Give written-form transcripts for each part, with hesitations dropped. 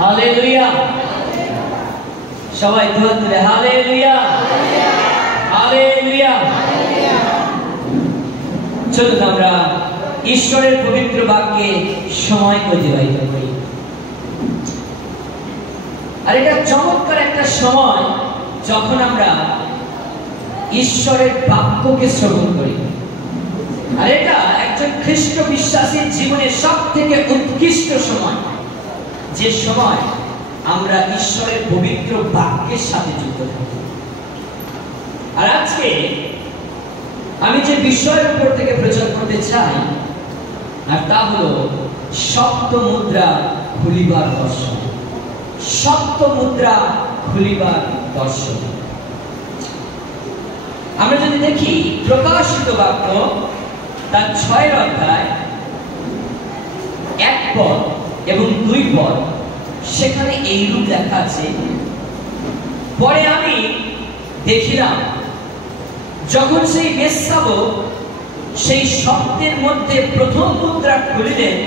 Hallelujah. সবাই দোয়া করে হালেলুয়া হালেলুয়া। চলুন আমরা ঈশ্বরের পবিত্র বাক্যে সময় অতিবাহিত করি। আর এটা চমৎকার একটা সময় যখন আমরা ঈশ্বরের বাক্যকে শ্রবণ করি। আর এটা একজন খ্রিস্ট বিশ্বাসীর জীবনের সব থেকে উৎকৃষ্ট সময়, যে সময় আমরা ঈশ্বরের পবিত্র বাক্যের সাথে যুক্ত থাকি। আর আজকে আমি যে বিষয়ের উপর থেকে প্রচার করতে চাই, আর তা হলো সপ্ত মুদ্রা খুলিবার দর্শন। সপ্ত মুদ্রা খুলিবার দর্শন। আমরা যদি দেখি প্রকাশিত বাক্য তার 6 অধ্যায় 1 পদ এবং 2 পদ, সেখানে এইরূপ লেখা আছে, পরে আমি দেখিলাম যখন সেই বেশ্যাবক সেই শব্দের মধ্যে প্রথম মুদ্রা খুলিলেন,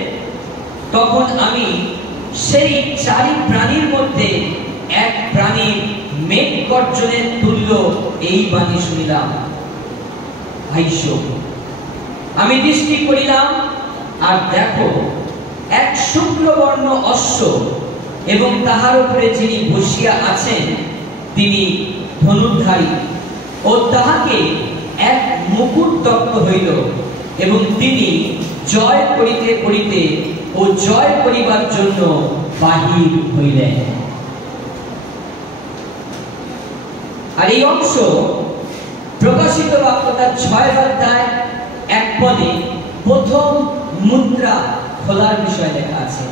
তখন আমি সেই 4 প্রাণীর মধ্যে এক প্রাণীর মেঘ গর্জনের তুল্য এই বাণী শুনিলাম, ভাইস্য, আমি দৃষ্টি করিলাম, আর দেখো এক শুক্লবর্ণ অশ্ব, এবং তাহার উপরে যিনি বসিয়া আছেন তিনি ধনুর্ধারী, ও তাহাকে এক মুকুট দত্ত হইল, এবং তিনি জয় করিতে করিতে ও জয় করিবার জন্য বাহির হইলেন। আর এই অংশ প্রকাশিত বাক্য তার 6 অধ্যায় 1 পদে প্রথম মুদ্রা খোলার বিষয়ে লেখা আছে।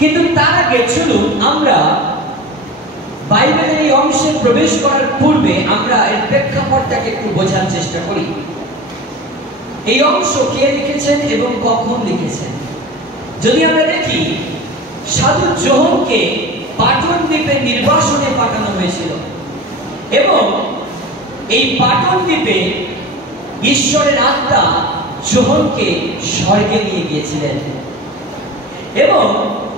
কিন্তু তার আগে চলুন আমরা বাইবেলের এই অংশে প্রবেশ করার পূর্বে আমরা এর প্রেক্ষাপটটাকে একটু বোঝার চেষ্টা করি। এই অংশ কে লিখেছেন এবং কখন লিখেছেন? যদি আমরা দেখি, সাধু যোহনকে পাটন দ্বীপে নির্বাসনে পাঠানো হয়েছিল, এবং এই পাটন দ্বীপে ঈশ্বরের আত্মা যোহনকে স্বর্গে নিয়ে গিয়েছিলেন, এবং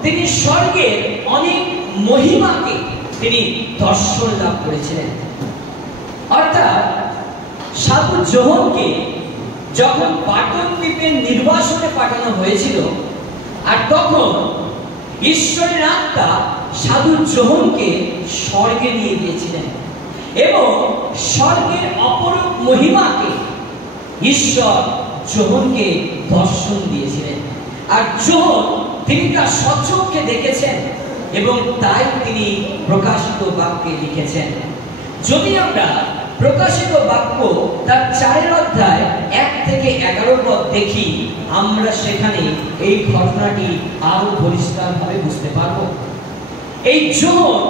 তিনি স্বর্গের অনেক মহিমাকে তিনি দর্শন লাভ করেছিলেন। অর্থাৎ সাধু যোহনকে যখন পাটন দ্বীপের নির্বাসনে পাঠানো হয়েছিল, আর তখন ঈশ্বরের আত্মা সাধু যোহনকে স্বর্গে নিয়ে গিয়েছিলেন, এবং স্বর্গের অপরূপ মহিমাকে ঈশ্বর যোহনকে দর্শন দিয়েছিলেন। আর যোহন তিনি তার স্বচক্ষে দেখেছেন, এবং তাই তিনি প্রকাশিত বাক্যে লিখেছেন। যদি আমরা প্রকাশিত বাক্য তার 4 অধ্যায় 1 থেকে 11 পদ দেখি, আমরা সেখানে এই ঘটনাটি আরো পরিষ্কারভাবে বুঝতে পারব। এই যোহন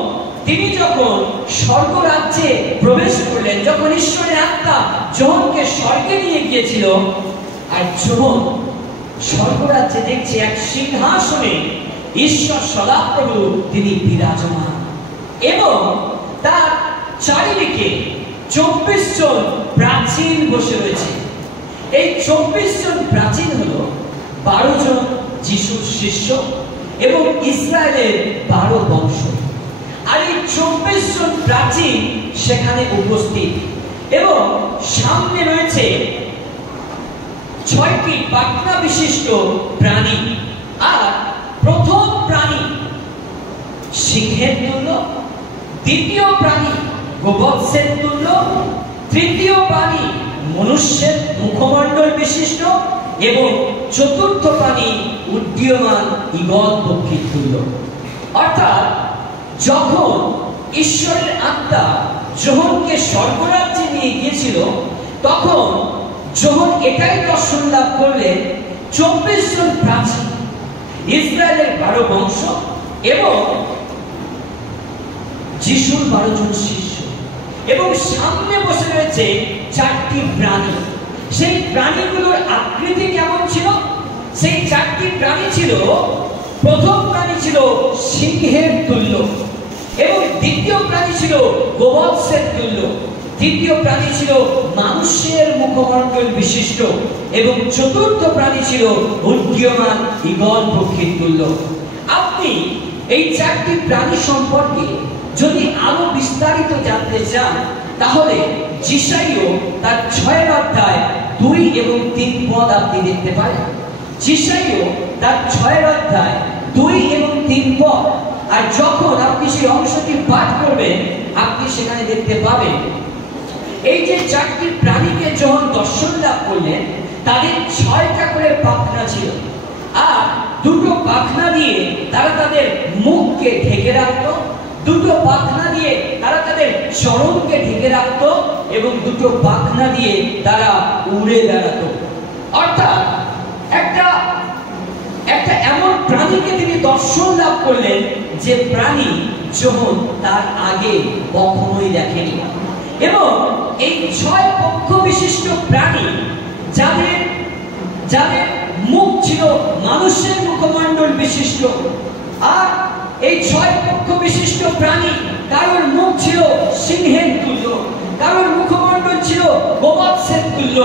তিনি যখন স্বর্গ রাজ্যে প্রবেশ করলেন, যখন ঈশ্বরের আত্মা যোহনকে স্বর্গে নিয়ে গিয়েছিল, আর যোহন স্বর্গ রাজ্যে দেখছে এক সিংহাসনে ঈশ্বর সদাপ্রভু তিনি বিরাজমান, এবং তার চারিদিকে 24 জন প্রাচীন বসে রয়েছে। এই 24 জন প্রাচীন হলো 12 জন যিশুর শিষ্য এবং ইসরায়েলের 12 বংশ। আর এই 24 জন প্রাচীন সেখানে উপস্থিত, এবং সামনে রয়েছে 6টি পাখনা বিশিষ্ট প্রাণী। আর প্রথম প্রাণী সিংহের তুল্য, দ্বিতীয় প্রাণী গোবৎসের তুল্য, তৃতীয় প্রাণী মনুষ্যের মুখমণ্ডল বিশিষ্ট, এবং চতুর্থ প্রাণী উড্ডীয়মান ঈগল পক্ষীর তুল্য। অর্থাৎ যখন ঈশ্বরের আত্মা যোহনকে স্বর্গরাজ্যে নিয়ে গিয়েছিল, তখন যোহন এটাই দর্শন লাভ করলেন, 24 জন প্রাচীন, ইসরায়েলের 12 বংশ, এবং যিশুর 12 জন শিষ্য, এবং সামনে বসে রয়েছে 4টি প্রাণী। সেই প্রাণীগুলোর আকৃতি কেমন ছিল? সেই 4টি প্রাণী ছিল, প্রথম প্রাণী ছিল সিংহের তুল্য, এবং দ্বিতীয় প্রাণী ছিল গোবৎসের তুল্য, তৃতীয় প্রাণী ছিল মানুষের মুখমণ্ডল বিশিষ্ট, এবং চতুর্থ প্রাণী ছিল উড্ডীয়মান ঈগল পক্ষীর তুল্য। আপনি এই চারটি প্রাণী সম্পর্কে যদি আরো বিস্তারিত জানতে চান, তাহলে যিশাইও তার 6 অধ্যায় 2 এবং 3 পদ আপনি দেখতে পারেন। যিশাইও তার 6 অধ্যায় 2 এবং 3 পদ। আর যখন আপনি সেই অংশটি পাঠ করবেন, আপনি সেখানে দেখতে পাবেন এই যে চারটি প্রাণীকে যখন দর্শন লাভ করলেন, তাদের 6টা করে পাখনা ছিল, আর 2টো পাখনা দিয়ে তারা তাদের মুখকে ঢেকে রাখত, 2টো পাখনা দিয়ে তারা তাদের চরণকে ঢেকে রাখত, এবং 2টো পাখনা দিয়ে তারা উড়ে বেড়াতো। অর্থাৎ একটা এমন প্রাণীকে তিনি দর্শন লাভ করলেন যে প্রাণী যখন তার আগে কখনোই দেখেনি। এবং এই 6 পক্ষ বিশিষ্ট প্রাণী, যাদের মুখ ছিল মানুষের মুখমণ্ডল বিশিষ্ট, আর এই 6 পক্ষ বিশিষ্ট প্রাণী কারোর মুখ ছিল সিংহের তুল্য, কারোর মুখমণ্ডল ছিল গোবৎসের তুল্য,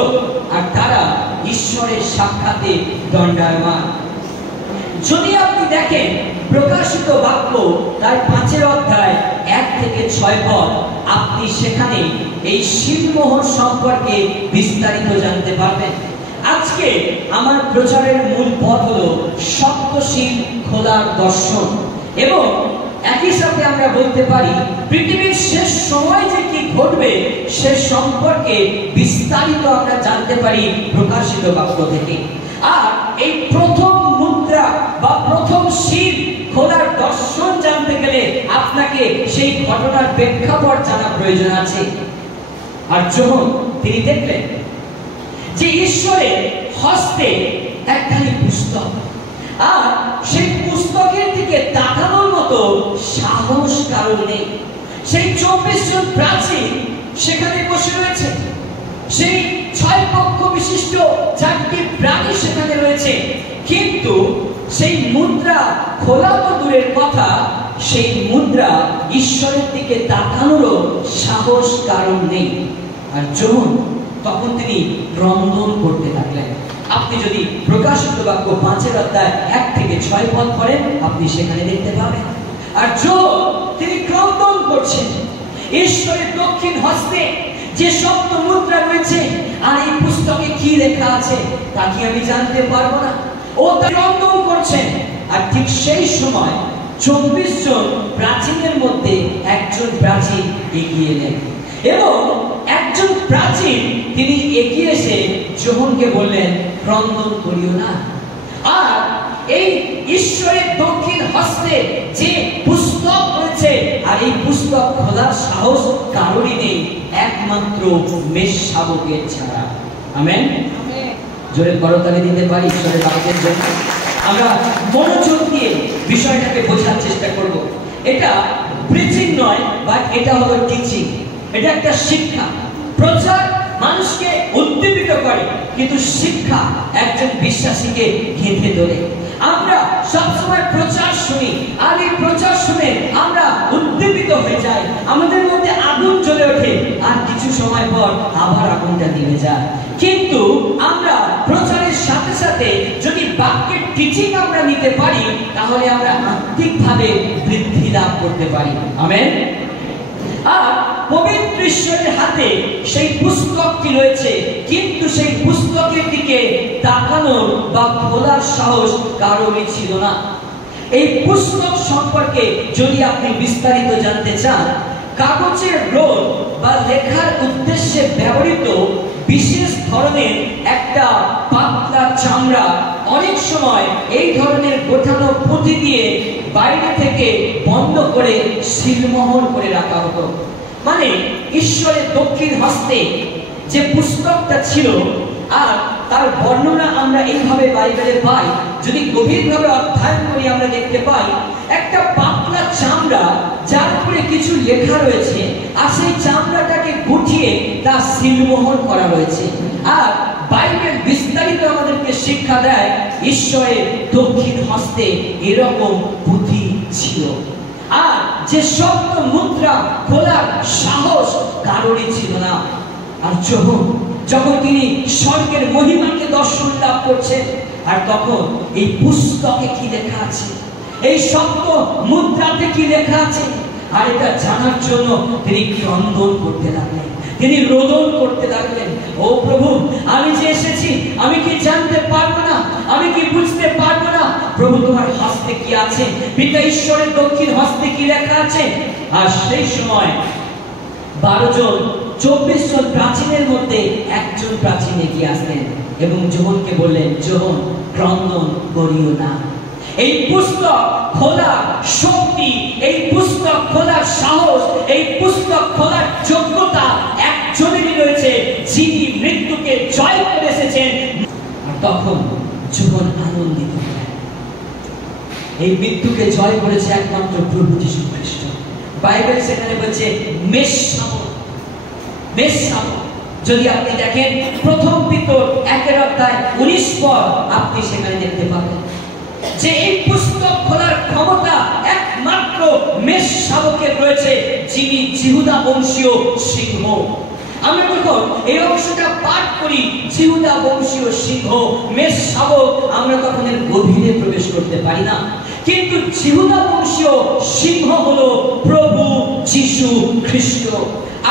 আর তারা ঈশ্বরের সাক্ষাতে দণ্ডায়মান। যদি আপনি দেখেন প্রকাশিত বাক্য তার 5 অধ্যায় 1 থেকে 6 পদ, আপনি সেখানে এই শিলমোহর সম্পর্কে বিস্তারিত জানতে পারবেন। আজকে আমার প্রচারের মূল পথ হলো সপ্তশীল খোলার দর্শন, এবং একই সাথে আমরা বলতে পারি পৃথিবীর শেষ সময় যে কি ঘটবে সে সম্পর্কে বিস্তারিত আমরা জানতে পারি প্রকাশিত বাক্য থেকে। আর এই প্রথম মুদ্রা বা প্রথম শীল খোলার দর্শন জানতে গেলে আপনাকে সেই ঘটনার প্রেক্ষাপট জানা প্রয়োজন আছে। আর যখন তিনি দেখলেন যে ঈশ্বরের হস্তে একখানি পুস্তক, আর সেই পুস্তকের দিকে তাকানোর মতো সাহস কারণ নেই। সেই 24 জন প্রাচীন সেখানে বসে রয়েছে, সেই 6 পক্ষ বিশিষ্ট 4টি প্রাণী সেখানে রয়েছে, কিন্তু সেই মুদ্রা খোলা তো দূরের কথা, সেই মুদ্রা ঈশ্বরের দিকে তাকানোরও সাহস কারণ নেই। আর তখন তিনি ক্রন্দন করতে লাগলেন। আপনি যদি প্রকাশিত বাক্য 5 অধ্যায় 1 থেকে 6 পদ পড়েন, আপনি সেখানে দেখতে পাবেন। আর তিনি ক্রন্দন করছেন, ঈশ্বরের দক্ষিণ হস্তে যে সপ্ত মুদ্রা রয়েছে, আর এই পুস্তকে কি লেখা আছে তা কি আমি জানতে পারবো না? ও ক্রন্দন করছেন। আর ঠিক সেই সময় 24 জন প্রাচীনের মধ্যে একজন প্রাচীন এগিয়ে এলেন, এবং একজন প্রাচীন তিনি এগিয়ে এসে যোহনকে বললেন, ক্রন্দন করিও না। আর এই ঈশ্বরের দক্ষিণ হস্তে যে পুস্তক রয়েছে, আর এই পুস্তক খোলার সাহস কারোরই নেই, একমাত্র মেষশাবকের ছাড়া। আমেন। জোরে করতালি দিতে পারি ঈশ্বরের বাক্যের জন্য। আমরা মনোযোগ দিয়ে বিষয়টাকে বোঝার চেষ্টা করব। এটা প্রিচিং নয়, বাট এটা হলো টিচিং। এটা একটা শিক্ষা। প্রচার মানুষকে উদ্দীপিত করে, কিন্তু শিক্ষা একজন বিশ্বাসীকে গেঁথে তোলে। আমরা সবসময় প্রচার শুনি, আর এই প্রচার শুনে আমরা উদ্দীপিত হয়ে যাই, আমাদের মধ্যে আগুন জ্বলে ওঠে, আর কিছু সময় পর আবার আগুনটা নিভে যায়। কিন্তু আমরা প্রচারের সাথে সাথে যদি বাক্যের টিচিং আমরা নিতে পারি, তাহলে আমরা আত্মিকভাবে বৃদ্ধি লাভ করতে পারি। আমেন। আর পবিত্র ঈশ্বরের হাতে সেই পুস্তকটি রয়েছে, কিন্তু সেই পুস্তকের দিকে তাকানোর বা খোলার সাহস কারোরই ছিল না। এই পুস্তক সম্পর্কে যদি আপনি বিস্তারিত জানতে চান, কাগজের রোল বা লেখার উদ্দেশ্যে ব্যবহৃত বিশেষ ধরনের একটা পাতলা চামড়া, অনেক সময় এই ধরনের গোটানো পুঁতি দিয়ে বাইরে থেকে বন্ধ করে সিলমোহর করে রাখা হতো। মানে ঈশ্বরের দক্ষিণ হস্তে যে পুস্তকটা ছিল, আর তার বর্ণনা আমরা এইভাবে বাইবেলে পাই, যদি গভীরভাবে অধ্যয়ন করি আমরা দেখতে পাই একটা পাতলা চামড়া যার উপরে কিছু লেখা রয়েছে, আর সেই চামড়াটাকে গুটিয়ে তা সিলমোহর করা রয়েছে। আর বাইবেল বিস্তারিত আমাদেরকে শিক্ষা দেয় ঈশ্বরের দক্ষিণ হস্তে এরকম পুঁথি ছিল, আর যে সপ্ত মুদ্রা খোলার সাহস কারোরই ছিল না। আর যখন তিনি স্বর্গের মহিমাকে দর্শন লাভ করছেন, আর তখন এই পুস্তকে কি লেখা আছে, এই শব্দ মুদ্রাতে কি লেখা আছে, আর এটা জানার জন্য তিনি ক্রন্দন করতে লাগলেন, তিনি রোদন করতে লাগলেন। ও প্রভু, আমি যে এসেছি, আমি কি জানতে পারবো না, আমি কি বুঝতে পারবো না? প্রভু, তোমার হস্তে কি আছে? পিতা ঈশ্বরের দক্ষিণ হস্তে কি লেখা আছে? আর সেই সময় 12 জন 24 জন প্রাচীনের মধ্যে একজন প্রাচীন এগিয়ে আসলেন এবং যোহনকে বললেন, যোহন, ক্রন্দন করিও না। এই পুস্তক খোলার শক্তি, এই পুস্তক খোলার সাহস, এই পুস্তক খোলার যোগ্যতা একজনেরই রয়েছে, যিনি মৃত্যুকে জয় করে এসেছেন। তখন জীবন আনন্দিত হয়। এই মৃত্যুকে জয় করেছে একমাত্র প্রভু যীশু খ্রিস্ট। বাইবেল সেখানে বলছে মেষশাবক। যদি আপনি দেখেন প্রথম পিতর 1:19 পদ, আপনি সেখানে দেখতে পাবেন যে এই পুস্তক খোলার ক্ষমতা একমাত্র মেষশাবকের রয়েছে, যিনি জিহুদা বংশীয় সিংহ। আমরা যখন এই অংশটা পাঠ করি, জিহুদা বংশীয় সিংহ, মেষশাবক, আমরা তখন এর গভীরে প্রবেশ করতে পারি না। কিন্তু জিহুদা বংশীয় সিংহ হলো প্রভু যীশু খ্রিস্ট।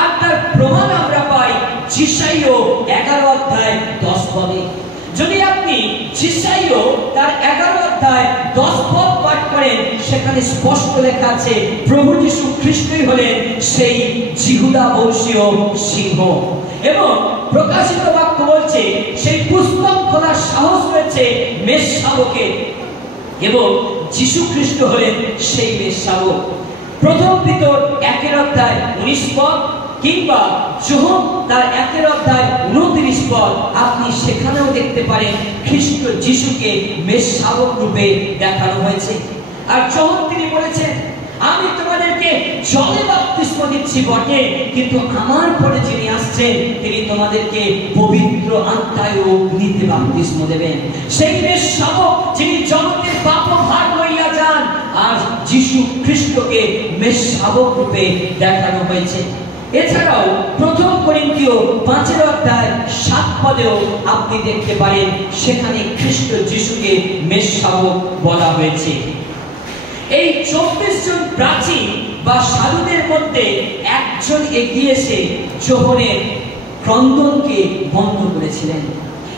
আর তার প্রমাণ আমরা পাই যিশাইয় 11:10 পদে। যদি আপনি যিশাইয় তার 11:10 পদ পাঠ করেন, সেখানে স্পষ্ট লেখা আছে প্রভু যীশু খ্রিস্টই হলেন সেই জিহুদা বংশীয় সিংহ। এবং প্রকাশিত বাক্য বলছে সেই পুস্তক খোলার সাহস রয়েছে মেষশাবকের, এবং যীশু খ্রিস্ট হলেন সেই মেষশাবক। প্রথম পিতর 1:19 পদ কিংবা যোহন তার 1:29 পদ, আপনি সেখানেও দেখতে পারেন খ্রিস্ট যিশুকে মেষশাবক রূপে দেখানো হয়েছে। আর যোহন তিনি বলেছেন, আমি তোমাদেরকে জলে বাপ্তিস্ম দিচ্ছি বটে, কিন্তু আমার পরে যিনি আসছেন তিনি তোমাদেরকে পবিত্র আত্মায় ও অগ্নিতে বাপ্তিস্ম দেবেন। সেই মেষশাবক যিনি জগতের পাপভার লইয়া যান, আর যীশু খ্রিস্টকে মেষশাবক রূপে দেখানো হয়েছে। এছাড়াও প্রথম করিন্থীয় 5:7 পদেও আপনি দেখতে পারেন সেখানে খ্রিস্ট যিশুকে মেষশাবক বলা হয়েছে। এই 24 জন প্রাচীন বা সাধুদের মধ্যে একজন এগিয়ে এসে যোহনের ক্রন্দনকে বন্ধ করেছিলেন।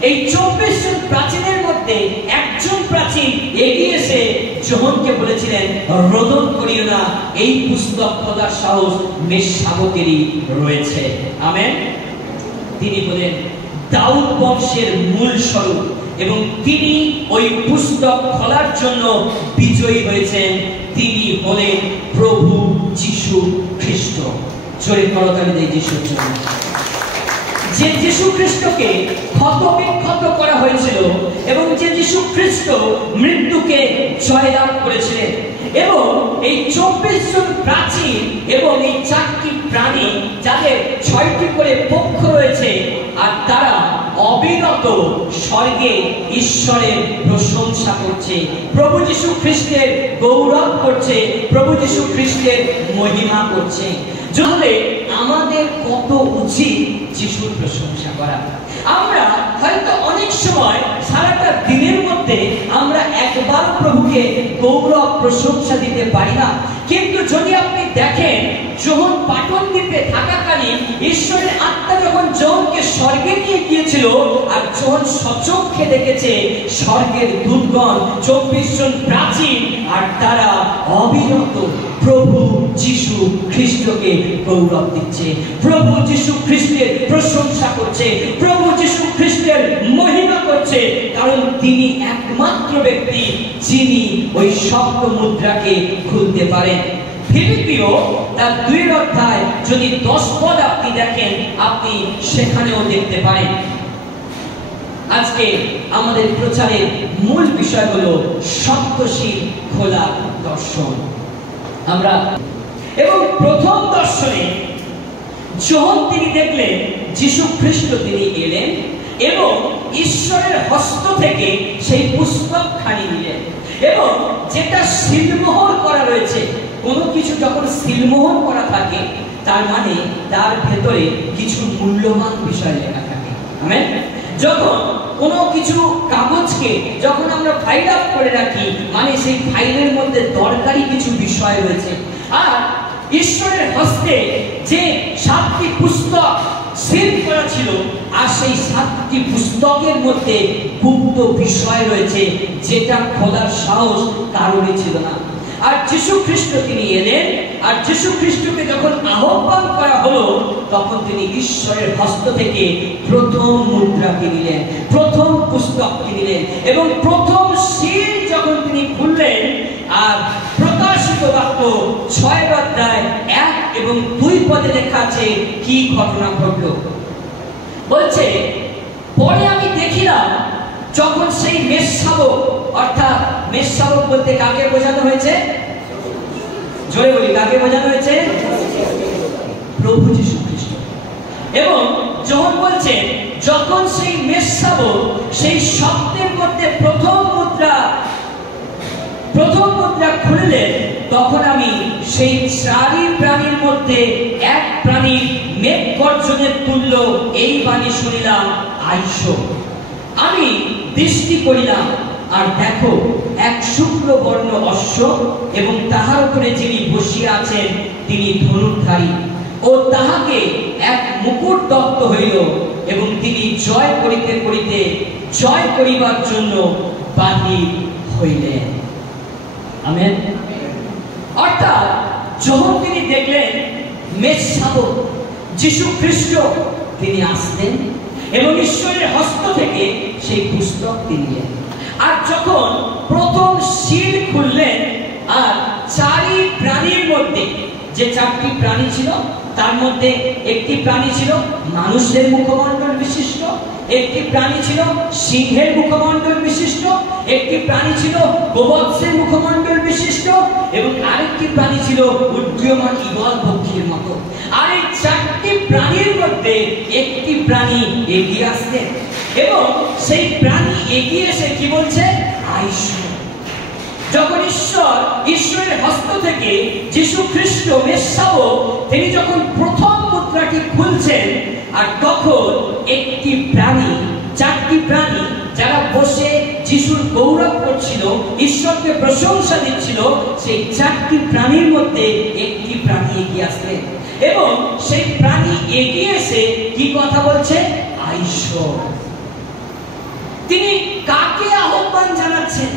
এই 24 জন প্রাচীনের মধ্যে একজন প্রাচীন এগিয়ে এসে যোহনকে বলেছিলেন, রোদন করিও না, এই পুস্তক খোলার সাহস মেষশাবকেরই রয়েছে। আমেন। তিনি বলেন দাউদ বংশের মূল স্বরূপ, এবং তিনি ওই পুস্তক খোলার জন্য বিজয়ী হয়েছেন। তিনি হলেন প্রভু যীশু খ্রিস্ট। জোরে করতালি দেই যিশুর জন্য। যে যীশু খ্রিস্টকে ক্ষতবিক্ষত করা হয়েছিল, এবং যে যীশু খ্রিস্ট মৃত্যুকে জয়লাভ করেছিলেন, এবং এই 24 জন প্রাচীন এবং এই 4টি প্রাণী, যাদের 6টি করে পক্ষ রয়েছে, আর তারা অবিরত স্বর্গে ঈশ্বরের প্রশংসা করছে, প্রভু যীশু খ্রিস্টের গৌরব করছে, প্রভু যীশু খ্রিস্টের মহিমা করছে। তাহলে আমাদের কত উচিত যিশুর প্রশংসা করা। আমরা হয়তো অনেক সময় সারাটা দিনের মধ্যে আমরা একবার প্রভুকে গৌরব প্রশংসা দিতে পারি না, কিন্তু যদি আপনি দেখেন যোহন পাটন দ্বীপে থাকাকালীন ঈশ্বরের আত্মা যখন যোহনকে স্বর্গে নিয়ে গিয়েছিল, আর যোহন সচক্ষে দেখেছে স্বর্গের দূতগণ 24 জন প্রাচীন, আর তারা অবিরত প্রভু যীশু খ্রিস্টকে গৌরব দিচ্ছে, প্রভু যীশু খ্রিস্টের প্রশংসা করছে, প্রভু যীশু খ্রিস্টের মহিমা করছে, কারণ তিনি একমাত্র ব্যক্তি যিনি ওই সপ্ত মুদ্রাকে খুলতে পারেন। ফিলিপিও তার 2 যদি 10 পদ আপনি দেখেন, আপনি সেখানেও দেখতে পারেন। আজকে আমাদের প্রচারের মূল বিষয় হলো সপ্তশীল খোলা দর্শন। আমরা এবং প্রথম দর্শনে যোহন তিনি দেখলেন যীশু খ্রিস্ট তিনি এলেন, এবং ঈশ্বরের হস্ত থেকে সেই পুস্তকখানি নিলেন, এবং যেটা সিলমোহর করা রয়েছে। কোনো কিছু যখন সিলমোহর করা থাকে, তার মানে তার ভেতরে কিছু মূল্যবান বিষয় লেখা থাকে। আমেন। যখন কোনো কিছু কাগজকে যখন আমরা ফাইল আপ করে রাখি, মানে সেই ফাইলের মধ্যে দরকারি কিছু বিষয় রয়েছে। আর ঈশ্বরের হস্তে যে 7টি পুস্তক সিল করা ছিল, আর সেই 7টি পুস্তকের মধ্যে গুপ্ত বিষয় রয়েছে যেটা খোলার সাহস কারোরই ছিল না। আর যীশু খ্রিস্ট তিনি এলেন, আর যীশু খ্রিস্টকে যখন আহ্বান করা হলো, তখন তিনি ঈশ্বরের হস্ত থেকে প্রথম মুদ্রাকে নিলেন, প্রথম পুস্তককে নিলেন, এবং প্রথম সিল যখন তিনি খুললেন, আর প্রকাশিত বাক্য 6 অধ্যায় 1 এবং 2 পদে লেখা আছে কি ঘটনা ঘটলো। বলছে, পরে আমি দেখিলাম যখন সেই মেষশাবক, অর্থাৎ মেষশাবক বলতে কাকে বোঝানো হয়েছে? জোরে বলি, কাকে বোঝানো হয়েছে? প্রভু যীশু খ্রিস্ট। এবং যখন বলছে, যখন সেই মেষশাবক সেই শব্দের মধ্যে প্রথম মুদ্রা খুললেন, তখন আমি সেই 4 প্রাণীর মধ্যে এক প্রাণীর মেঘ গর্জনের তুল্য এই বাণী শুনিলাম, আইসো। আমি দৃষ্টি করিলাম, আর দেখো এক শুক্ল বর্ণ অশ্ব, এবং তাহার উপরে যিনি বসিয়া আছেন তিনি ধনুর্ধারী, ও তাহাকে এক মুকুট দত্ত হইল, এবং তিনি জয় করিতে করিতে জয় করিবার জন্য বাহির হইলেন। আমেন। অর্থাৎ যখন তিনি দেখলেন মেষশাবক যীশু খ্রিস্ট তিনি আসলেন, এবং ঈশ্বরের হস্ত থেকে সেই পুস্তক নিলেন, আর যখন প্রথম সিল খুললেন, আর 4 প্রাণীর মধ্যে, যে 4টি প্রাণী ছিল তার মধ্যে একটি প্রাণী ছিল মানুষের মুখমণ্ডল বিশিষ্ট, একটি প্রাণী ছিল সিংহের মুখমণ্ডল বিশিষ্ট, একটি প্রাণী ছিল গোবৎসের মুখমণ্ডল বিশিষ্ট, এবং আরেকটি প্রাণী ছিল উড্ডীয়মান ঈগল পক্ষীর মতো। আর এই 4টি প্রাণীর মধ্যে একটি প্রাণী এগিয়ে আসলেন, এবং সেই প্রাণী এগিয়ে এসে কি বলছে? আইসো। যখন ঈশ্বরের হস্ত থেকে যীশু খ্রিস্ট মেষশাবক তিনি যখন প্রথম মুদ্রাটি খুলছেন, আর তখন একটি প্রাণী, 4টি প্রাণী যারা বসে যিশুর গৌরব করছিল, ঈশ্বরকে প্রশংসা দিচ্ছিল, সেই 4টি প্রাণীর মধ্যে একটি প্রাণী এগিয়ে আসলেন, এবং সেই প্রাণী এগিয়ে এসে কি কথা বলছে? আইসো। তিনি কাকে আহ্বান জানাচ্ছেন?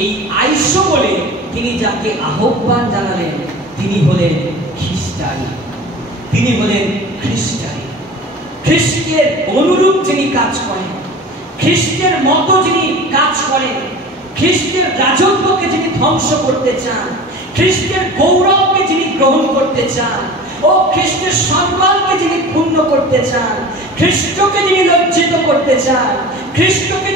এই আইসো বলে তিনি যাকে আহ্বান জানালেন তিনি হলেন খ্রিস্টানি, তিনি হলেন খ্রিস্টানি। খ্রিস্টের অনুরূপ যিনি কাজ করেন, খ্রিস্টের মতো যিনি কাজ করেন, খ্রিস্টের রাজত্বকে যিনি ধ্বংস করতে চান, খ্রিস্টের গৌরবকে যিনি গ্রহণ করতে চান, ও খ্রিস্টের সম্মানকে যিনি ক্ষুণ্ণ করতে চান, খ্রিস্টকে যিনি লজ্জিত করতে চান, খ্রিস্টকে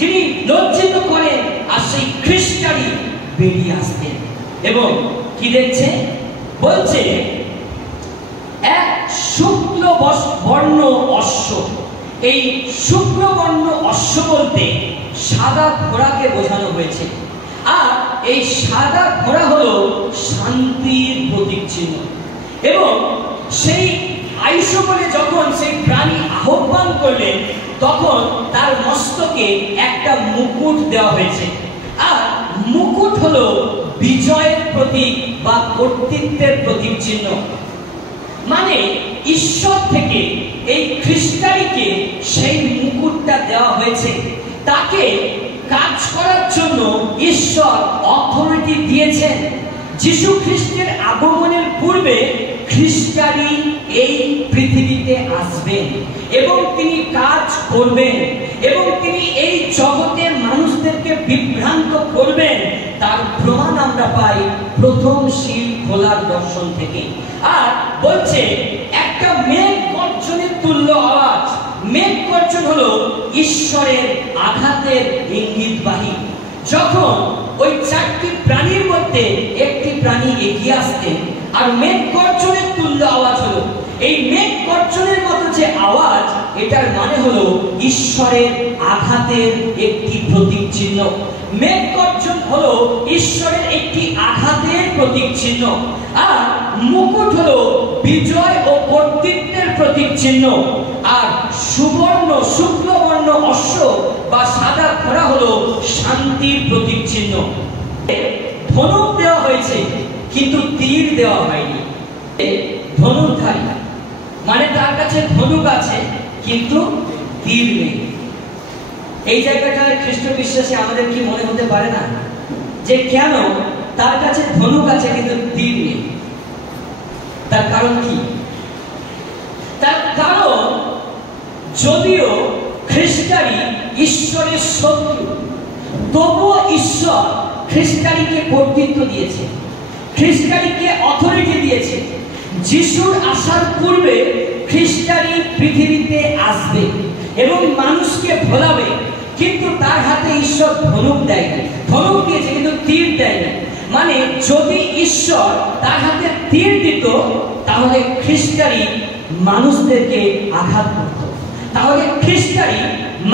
যিনি লজ্জিত করেন, আর সেই খ্রিস্টানি বেরিয়ে আসতেন। এবং কি দেখছে? বলছে এক শুক্ল বর্ণ অশ্ব। এই শুক্ল বর্ণ অশ্ব বলতে সাদা ঘোড়াকে বোঝানো হয়েছে, আর এই সাদা ঘোড়া হলো শান্তির প্রতীক চিহ্ন। এবং সেই আইসো বলে যখন সেই প্রাণী আহ্বান করলেন, তখন তার মস্তকে একটা মুকুট দেওয়া হয়েছে, আর মুকুট হলো বিজয়ের প্রতীক বা কর্তৃত্বের প্রতীক চিহ্ন। মানে ঈশ্বর থেকে এই খ্রিস্টানিকে সেই মুকুটটা দেওয়া হয়েছে, তাকে কাজ করার জন্য ঈশ্বর অথরিটি দিয়েছেন। যীশু খ্রিস্টের আগমনের পূর্বে খ্রিস্টানি এই পৃথিবীতে আসবেন, এবং তিনি কাজ করবেন, এবং তিনি এই জগতে মানুষদেরকে বিভ্রান্ত করবেন। তার প্রমাণ আমরা পাই প্রথম সিল খোলার দর্শন থেকে। আর বলছে একটা মেঘ গর্জনের তুল্য আওয়াজ। মেঘ গর্জন হলো ঈশ্বরের আঘাতের ইঙ্গিতবাহী। যখন ওই 4টি প্রাণীর মধ্যে একটি প্রাণী এগিয়ে আসতেন, আর মেঘ গর্জনের তুল্য আওয়াজ হলো, এই মেঘ গর্জনের মতো যে আওয়াজ, এটার মানে হলো ঈশ্বরের আঘাতের একটি প্রতীক চিহ্ন। মেঘগর্জন হলো ঈশ্বরের একটি আঘাতের প্রতীক চিহ্ন, আর মুকুট হলো বিজয় ও কর্তৃত্বের প্রতীক চিহ্ন, আর সুবর্ণ শুক্লবর্ণ অশ্ব বা সাদা ঘোড়া হলো শান্তির প্রতীক চিহ্ন। ধনুক দেওয়া হয়েছে কিন্তু তীর দেওয়া হয়নি। ধনুর্ধারী মানে তার কাছে ধনুক আছে কিন্তু তীর নেই। এই জায়গাটায় খ্রিস্ট বিশ্বাসী আমাদের কি মনে হতে পারে না যে কেন তার কাছে ধনুক আছে কিন্তু তীর নেই? তার কারণ কি? তার কারণ যদিও খ্রিস্টানি ঈশ্বরের শত্রু, তবুও ঈশ্বর খ্রিস্টানিকে কর্তৃত্ব দিয়েছে, খ্রিস্টানিকে অথরিটি দিয়েছে। যিশুর আসার পূর্বে খ্রিস্টানি পৃথিবীতে আসবে এবং মানুষকে ভোলাবে, কিন্তু তার হাতে ঈশ্বর ধনুক দেয়নি। ধনুক দিয়েছে কিন্তু তীর দেয়নি। মানে যদি ঈশ্বর তার হাতে তীর দিত তাহলে খ্রিস্টানি মানুষদেরকে আঘাত করত, তাহলে খ্রিস্টানি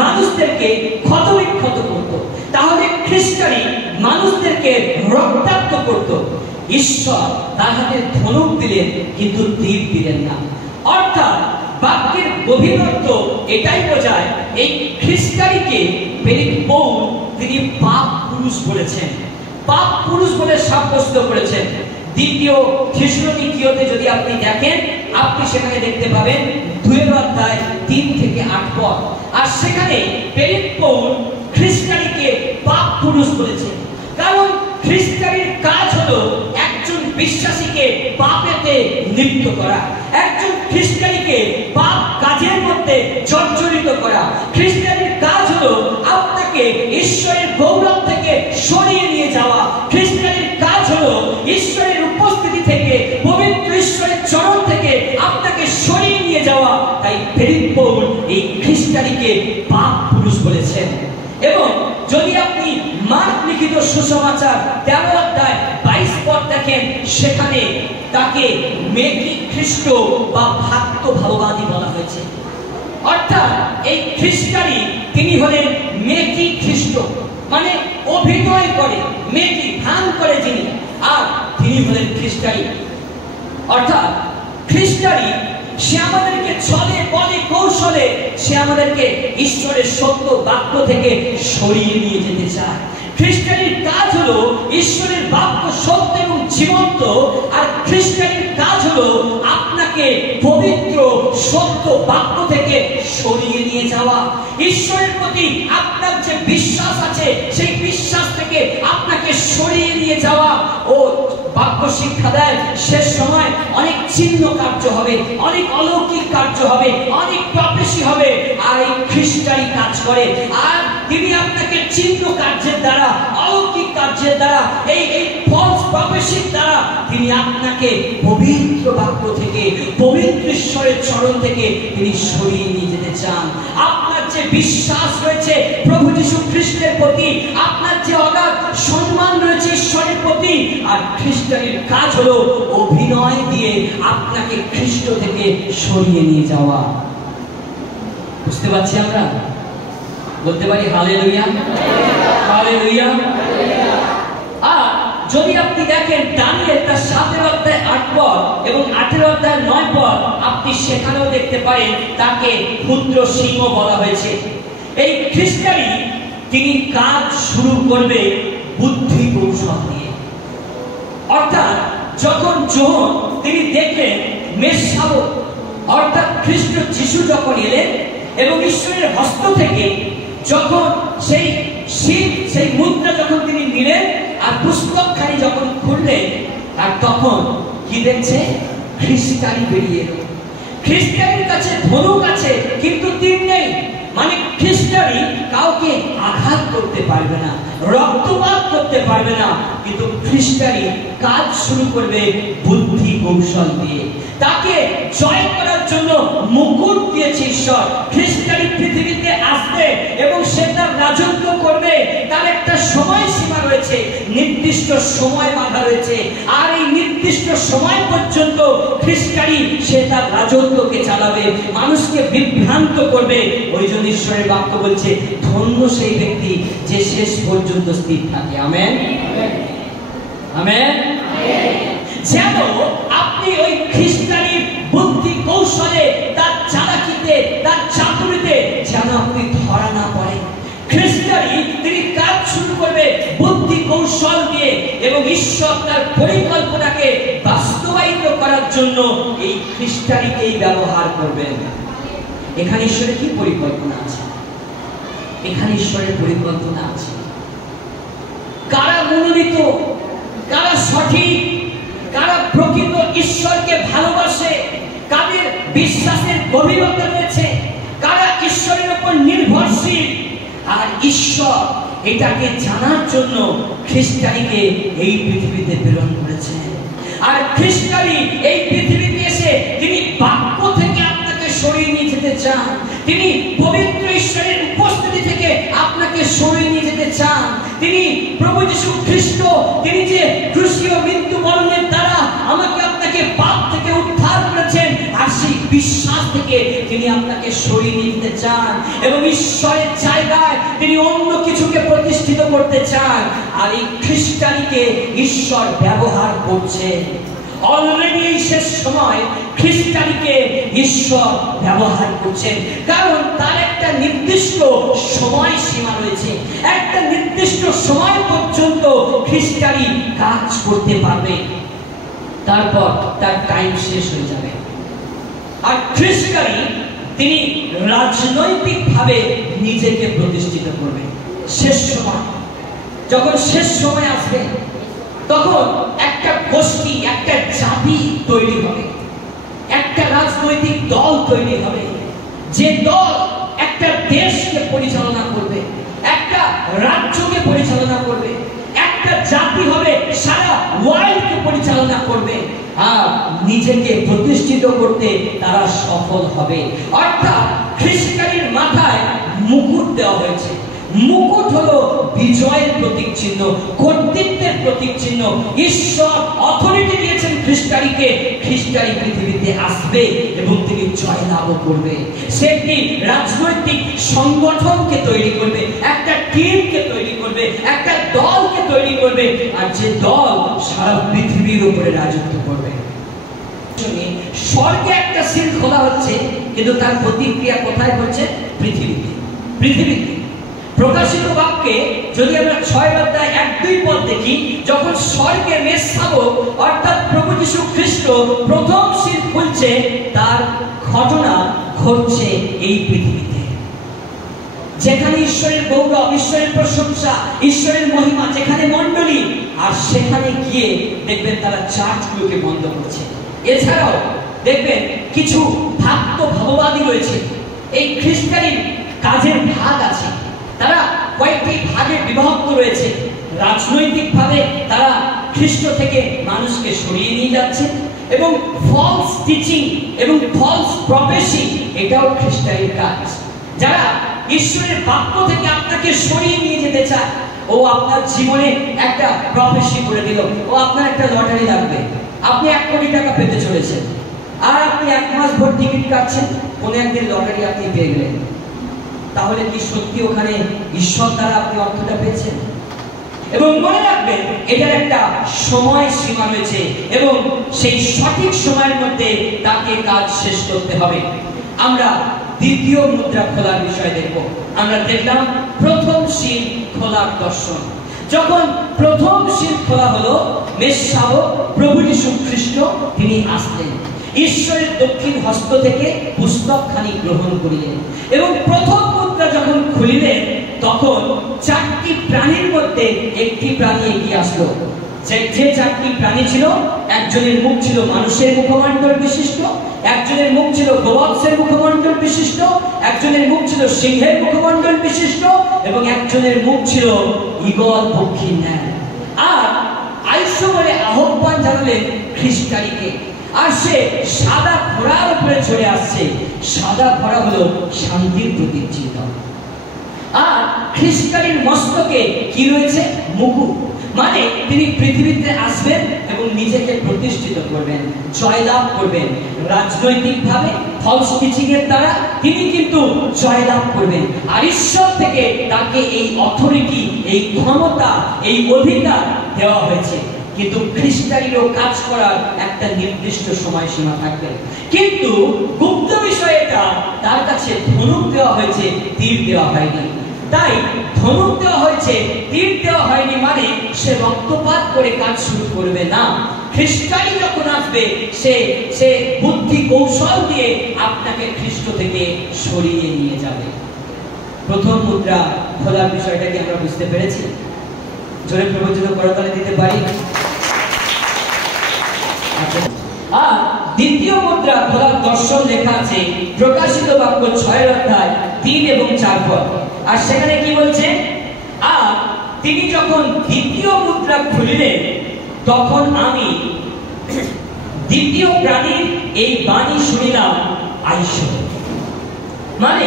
মানুষদেরকে ক্ষতবিক্ষত করত, তাহলে খ্রিস্টানি মানুষদেরকে রক্তাক্ত করত। ঈশ্বর তার হাতে ধনুক দিলেন কিন্তু তীর দিলেন না। অর্থাৎ বাক্যের গভীর অর্থ এটাই বোঝায়, এই খ্রিস্টানিকে প্রেরিত পৌল তিনি পাপ পুরুষ বলেছেন, পাপ পুরুষ বলে সাব্যস্ত করেছেন। দ্বিতীয় থেসলোনিকীয়তে যদি আপনি দেখেন, আপনি সেখানে দেখতে পাবেন 2 অধ্যায় 3 থেকে 8 পদ। আর সেখানে প্রেরিত পৌল খ্রিস্টানিকে পাপ পুরুষ বলেছেন, কারণ খ্রিস্টানির কাজ হলো একজন বিশ্বাসীকে পাপেতে লিপ্ত করা, একজন খ্রিস্টানিকে পাপ কাজের মধ্যে জর্জরিত করা। খ্রিস্টানির কাজ হলো আপনাকে ঈশ্বরের গৌরব থেকে সরিয়ে নিয়ে যাওয়া। খ্রিস্টানির কাজ হলো ঈশ্বরের উপস্থিতি থেকে, পবিত্র ঈশ্বরের চরণ থেকে আপনাকে সরিয়ে নিয়ে যাওয়া। তাই প্রেরিত পৌল এই খ্রিস্টানিকে পাপ পুরুষ বলেছেন। এবং যদি আপনি মার্ক লিখিত সুসমাচার 13 অধ্যায় 22 পদ দেখেন, সেখানে তাকে মেকি খ্রিস্ট বা ভক্ত ভাববাদী বলা হয়েছে। অর্থাৎ এই খ্রিস্টানি তিনি হলেন মেকি খ্রিস্ট, মানে অভিনয় করে, মেকি ধ্যান করে যিনি, আর তিনি হলেন খ্রিস্টানি। অর্থাৎ খ্রিস্টানি সে আমাদেরকে ছলে বলে কৌশলে সে আমাদেরকে ঈশ্বরের সত্য বাক্য থেকে সরিয়ে নিয়ে যেতে চায়। খ্রিস্টানির কাজ হলো ঈশ্বরের বাক্য সত্য এবং জীবন্ত, আর খ্রিস্টানির কাজ হলো আপনাকে পবিত্র সত্য বাক্য থেকে সরিয়ে নিয়ে যাওয়া। ঈশ্বরের প্রতি আপনার যে বিশ্বাস আছে সেই বিশ্বাস থেকে আপনাকে সরিয়ে নিয়ে যাওয়া। ও বাক্য শিক্ষা দেয় শেষ সময় অনেক চিহ্ন কার্য হবে, অনেক অলৌকিক কার্য হবে, অনেক প্রফেসি হবে, আর এই খ্রিস্টানি কাজ করে। আর তিনি আপনাকে চিহ্ন কার্যের দ্বারা, অলৌকিক কার্যের দ্বারা, এই ফলস প্রফেসির দ্বারা তিনি আপনাকে পবিত্র বাক্য থেকে, পবিত্র ঈশ্বরের চরণ থেকে তিনি সরিয়ে নিয়ে যেতে চান। আপনার যে বিশ্বাস রয়েছে প্রভু যীশু খ্রিস্টের প্রতি, আপনার যে অগাধ সম্মান রয়েছে ঈশ্বরের প্রতি, আর খ্রিস্টানের কাজ হলো অভিনয় দিয়ে আপনাকে খ্রিস্ট থেকে সরিয়ে নিয়ে যাওয়া। বুঝতে পারছি আমরা? বলতে পারি হালেলুয়া, হালেলুয়া। আর যদি আপনি দেখেন দানিয়েল তার 7 অধ্যায় 8 পদ এবং 8 অধ্যায় 9 পদ, আপনি সেখানেও দেখতে পারেন তাকে ক্ষুদ্র সিংহ বলা হয়েছে। এই খ্রিস্টানি তিনি কাজ শুরু করবে বুদ্ধি কৌশল দিয়ে। অর্থাৎ যখন যোহন তিনি দেখলেন মেষশাবক, অর্থাৎ খ্রিস্ট যিশু যখন এলেন এবং ঈশ্বরের হস্ত থেকে যখন সেই মুদ্রা যখন তিনি নিলেন আর পুস্তকখানি যখন খুললেন, আর তখন কি দেখছে? খ্রিস্টানি বেরিয়ে এলো। খ্রিস্টানির কাছে ধনুক আছে কিন্তু তীর নেই। মানে খ্রিস্টানি কাউকে আঘাত করতে পারবে না, রক্তপাত করতে পারবে না, কিন্তু খ্রিস্টানি কাজ শুরু করবে বুদ্ধি কৌশল দিয়ে। তাকে জয় করার জন্য মুকুট দিয়েছে ঈশ্বর। খ্রিস্টানি পৃথিবীতে আসবে এবং সে তার রাজত্ব করবে। তার একটা সময়সীমা রয়েছে, নির্দিষ্ট সময় বাঁধা রয়েছে, আর এই নির্দিষ্ট সময় পর্যন্ত খ্রিস্টানি সে তার রাজত্বকে চালাবে, মানুষকে বিভ্রান্ত করবে। ওই জন্য ঈশ্বরের বাক্য বলছে ধন্য সেই ব্যক্তি যে শেষ পর্যন্ত স্থির থাকে। Amen, amen. যেন আপনি ওই খ্রিস্টানির বুদ্ধি কৌশলে, তার চালাকিতে, তার চাতুরিতে যেন আপনি ধরা না পড়েন। খ্রিস্টানি তিনি কাজ শুরু করবে বুদ্ধি কৌশল দিয়ে, এবং ঈশ্বর তার পরিকল্পনাকে বাস্তবায়িত করার জন্য এই খ্রিস্টানিকেই ব্যবহার করবেন। এখানে ঈশ্বরের কি পরিকল্পনা আছে? এখানে ঈশ্বরের পরিকল্পনা আছে কারা মনোনীত, কারা সঠিক, কারা প্রকৃত ঈশ্বরকে ভালোবাসে, কাদের বিশ্বাসের গভীরতা রয়েছে, কারা ঈশ্বরের উপর নির্ভরশীল। আর ঈশ্বর এটাকে জানার জন্য খ্রিস্টানিকে এই পৃথিবীতে প্রেরণ করেছেন। আর খ্রিস্টানি এই পৃথিবীতে এসে তিনি বাক্য থেকে আপনাকে সরিয়ে নিয়ে যেতে চান, তিনি পবিত্র ঈশ্বরের উপস্থিতি থেকে আপনাকে সরিয়ে নিয়ে যেতে চান। তিনি প্রভু যীশু খ্রিস্ট, তিনি যে ক্রুশীয় মৃত্যুবরণের দ্বারা আমাকে আপনাকে পাপ থেকে উদ্ধার করেছেন, আর সেই বিশ্বাস থেকে তিনি আপনাকে সরিয়ে নিয়ে যেতে চান, এবং ঈশ্বরের জায়গায় তিনি অন্য কিছুকে প্রতিষ্ঠিত করতে চান। আর এই খ্রিস্টানিকে ঈশ্বর ব্যবহার করছে। অলরেডি এই শেষ সময় খ্রিস্টানিকে ঈশ্বর ব্যবহার করছেন, কারণ তার একটা নির্দিষ্ট সময় সীমা রয়েছে। একটা নির্দিষ্ট সময় পর্যন্ত খ্রিস্টানি কাজ করতে পারবে, তারপর তার টাইম শেষ হয়ে যাবে। আর খ্রিস্টানি তিনি রাজনৈতিকভাবে নিজেকে প্রতিষ্ঠিত করবে। শেষ সময়, যখন শেষ সময় আসবে, তখন একটা গোষ্ঠী, একটা জাতি তৈরি হবে, একটা রাজনৈতিক দল তৈরি হবে, যে দল একটা দেশকে পরিচালনা করবে, একটা রাজ্যকে পরিচালনা করবে, একটা জাতি হবে সারা ওয়ার্ল্ডকে পরিচালনা করবে। আর নিজেকে প্রতিষ্ঠিত করতে তারা সফল হবে। অর্থাৎ খ্রিস্টানির মাথায় মুকুট দেওয়া হয়েছে। মুকুট হলো বিজয়ের প্রতীক চিহ্ন, কর্তৃত্বের প্রতীক চিহ্ন। ঈশ্বর অথরিটি দিয়েছেন খ্রিস্টানিকে। খ্রিস্টানি পৃথিবীতে আসবে এবং তিনি জয়লাভ করবে। সে একটি রাজনৈতিক সংগঠনকে তৈরি করবে, একটা টিমকে তৈরি করবে, একটা দলকে তৈরি করবে, আর যে দল সারা পৃথিবীর উপরে রাজত্ব করবে। স্বর্গে একটা সিল খোলা হচ্ছে, কিন্তু তার প্রতিক্রিয়া কোথায় হচ্ছে? পৃথিবীতে। পৃথিবীতে প্রকাশিত বাক্যে যদি আমরা 6 অধ্যায় 1-2 পদ দেখি, যখন স্বর্গের মেষশাবক অর্থাৎ প্রভু যীশু খ্রিস্ট প্রথম সিল খুলছে, তার ঘটনা ঘটছে এই পৃথিবীতে, যেখানে ঈশ্বরের গৌরব, ঈশ্বরের প্রশংসা, ঈশ্বরের মহিমা, যেখানে মণ্ডলী। আর সেখানে গিয়ে দেখবেন তারা চার্চগুলোকে বন্ধ করছে। এছাড়াও দেখবেন কিছু ভক্ত ভাববাদী রয়েছে। এই খ্রিস্টানির কাজের ভাগ আছে, তারা কয়েকটি ভাগে বিভক্ত রয়েছে। রাজনৈতিকভাবে তারা খ্রিস্ট থেকে মানুষকে সরিয়ে নিয়ে যাচ্ছে, এবং ফলস টিচিং এবং ফলস প্রফেসি, এটাও খ্রিস্টানির কাজ। যারা ঈশ্বরের বাক্য থেকে আপনাকে সরিয়ে নিয়ে যেতে চায়, ও আপনার জীবনে একটা প্রফেসি করে দিল, ও আপনার একটা লটারি লাগবে, আপনি 1 কোটি টাকা পেতে চলেছেন, আর আপনি 1 মাস ভোর টিকিট কাটছেন, কোন একদিন লটারি আপনি পেয়ে গেলেন। তাহলে কি সত্যি ওখানে ঈশ্বর দ্বারা আপনি অর্থটা পেয়েছেন? এবং মনে রাখবেন, এটার একটা সময় সীমা রয়েছে, এবং সেই সঠিক সময়ের মধ্যে তাকে কাজ শেষ করতে হবে। আমরা দ্বিতীয় মুদ্রা খোলার বিষয় দেখব। আমরা দেখলাম প্রথম সিল খোলার দর্শন। যখন প্রথম সিল খোলা হলো, মেষশাবক প্রভু যীশু খ্রিস্ট তিনি আসলেন, ঈশ্বরের দক্ষিণ হস্ত থেকে পুস্তকখানি গ্রহণ করিলেন, এবং প্রথম মুদ্রা যখন খুলিলেন, তখন 4টি প্রাণীর মধ্যে একটি প্রাণী এগিয়ে আসলো। যে 4টি প্রাণী ছিল, একজনের মুখ ছিল মানুষের মুখমণ্ডল বিশিষ্ট, একজনের মুখ ছিল গোবৎসের মুখমণ্ডল বিশিষ্ট, একজনের মুখ ছিল সিংহের মুখমণ্ডল বিশিষ্ট, এবং একজনের মুখ ছিল ঈগল পক্ষীর ন্যায়। আর আইসো বলে আহ্বান জানালেন খ্রিস্টানিকে, আর সে সাদা ঘোড়ার উপরে চলে আসছে। সাদা ঘোড়া হলো শান্তির প্রতীক চিহ্ন। আর খ্রিস্টানির মস্তকে কি রয়েছে? মুকুট। মানে তিনি পৃথিবীতে আসবেন এবং নিজেকে প্রতিষ্ঠিত করবেন, জয়লাভ করবেন রাজনৈতিকভাবে, ফলস টিচিং এর দ্বারা তিনি কিন্তু জয়লাভ করবেন। আর ঈশ্বর থেকে তাকে এই অথরিটি, এই ক্ষমতা, এই অধিকার দেওয়া হয়েছে। কিন্তু খ্রিস্টানেরও কাজ করার একটা নির্দিষ্ট সময়সীমা থাকবে। কিন্তু গুপ্ত বিষয়টা, তার কাছে ধনুক দেওয়া হয়েছে, তীর দেওয়া হয়নি। তাই ধনুক দেওয়া হয়েছে, তীর দেওয়া হয়নি, মানে সে রক্তপাত করে কাজ শুরু করবে না। খ্রিস্টানি যখন আসবে সে বুদ্ধি কৌশল দিয়ে আপনাকে খ্রিস্ট থেকে সরিয়ে নিয়ে যাবে। প্রথম মুদ্রা খোলার বিষয়টাকে আমরা বুঝতে পেরেছি। জোরে প্রবচিত করতালি দিতে পারি। আর দ্বিতীয় মুদ্রা খোলার দর্শন লেখা আছে প্রকাশিত বাক্য 6 অধ্যায় 3 এবং 4 পদ। আর সেখানে কি বলছে? আর তিনি যখন দ্বিতীয় মুদ্রা খুলিলেন, তখন আমি দ্বিতীয় প্রাণীর এই বাণী শুনিলাম, আইসো। মানে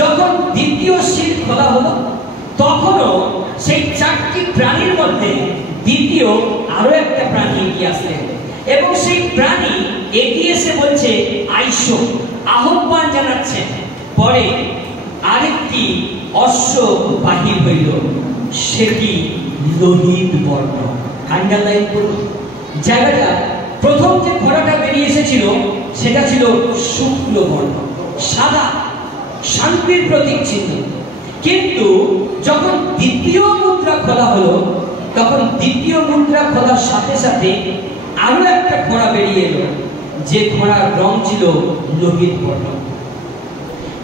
যখন দ্বিতীয় সিল খোলা হলো, তখনও সেই 4টি প্রাণীর মধ্যে দ্বিতীয় আরো একটা প্রাণী এগিয়ে আসলেন এবং সেই প্রাণী এগিয়ে এসে বলছে, আইসো, আহ্বান জানাচ্ছেন। পরে আরেকটি অশ্ব বাহির হইল, সেটি লোহিত বর্ণ। আন্ডারলাইন করুন জায়গাটা। প্রথম যে ঘোড়াটা বেরিয়ে এসেছিল সেটা ছিল শুক্ল বর্ণ, সাদা, শান্তির প্রতীক চিহ্ন। কিন্তু যখন দ্বিতীয় মুদ্রা খোলা হলো, তখন দ্বিতীয় মুদ্রা খোলার সাথে সাথে আরো একটা ঘোড়া বেরিয়ে এলো, যে ঘোড়ার রং ছিল লোহিত বর্ণ।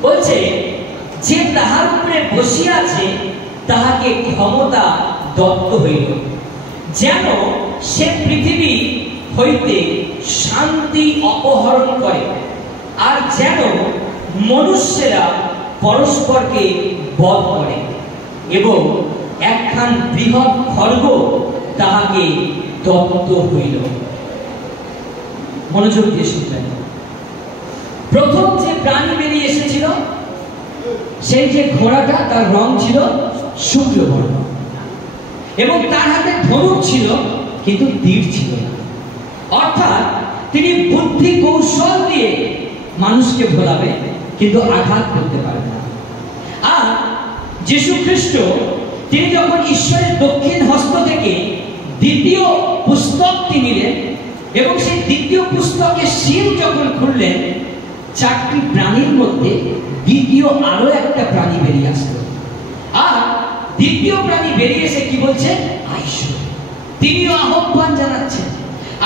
বলছে, যে তাহার উপরে বসিয়া আছে তাহাকে ক্ষমতা দত্ত হইল, যেন সে পৃথিবী হইতে শান্তি অপহরণ করে, আর যেন মনুষ্যেরা পরস্পরকে বধ করে, এবং একখান বৃহৎ খড়গ তাহাকে দত্ত হইল। মনোযোগ দিয়ে শুনবেন। প্রথম যে প্রাণী বেরিয়ে এসেছিল, সেই যে ঘোড়াটা, তার রং ছিল শুক্ল বর্ণ এবং তার হাতে ধনুক ছিল, কিন্তু তীর ছিল না। অর্থাৎ তিনি বুদ্ধি কৌশল দিয়ে মানুষকে ভোলাবে, কিন্তু আঘাত করতে পারবে না। আর যীশু খ্রিস্ট তিনি যখন ঈশ্বরের দক্ষিণ হস্ত থেকে দ্বিতীয় পুস্তকটি নিলেন এবং সেই দ্বিতীয় পুস্তকের সিল যখন খুললেন, 4টি প্রাণীর মধ্যে দ্বিতীয় আরো একটা প্রাণী বেরিয়ে আসলো। আর দ্বিতীয় প্রাণী বেরিয়ে এসে কি বলছে? আইসো। তিনিও আহ্বান জানাচ্ছেন।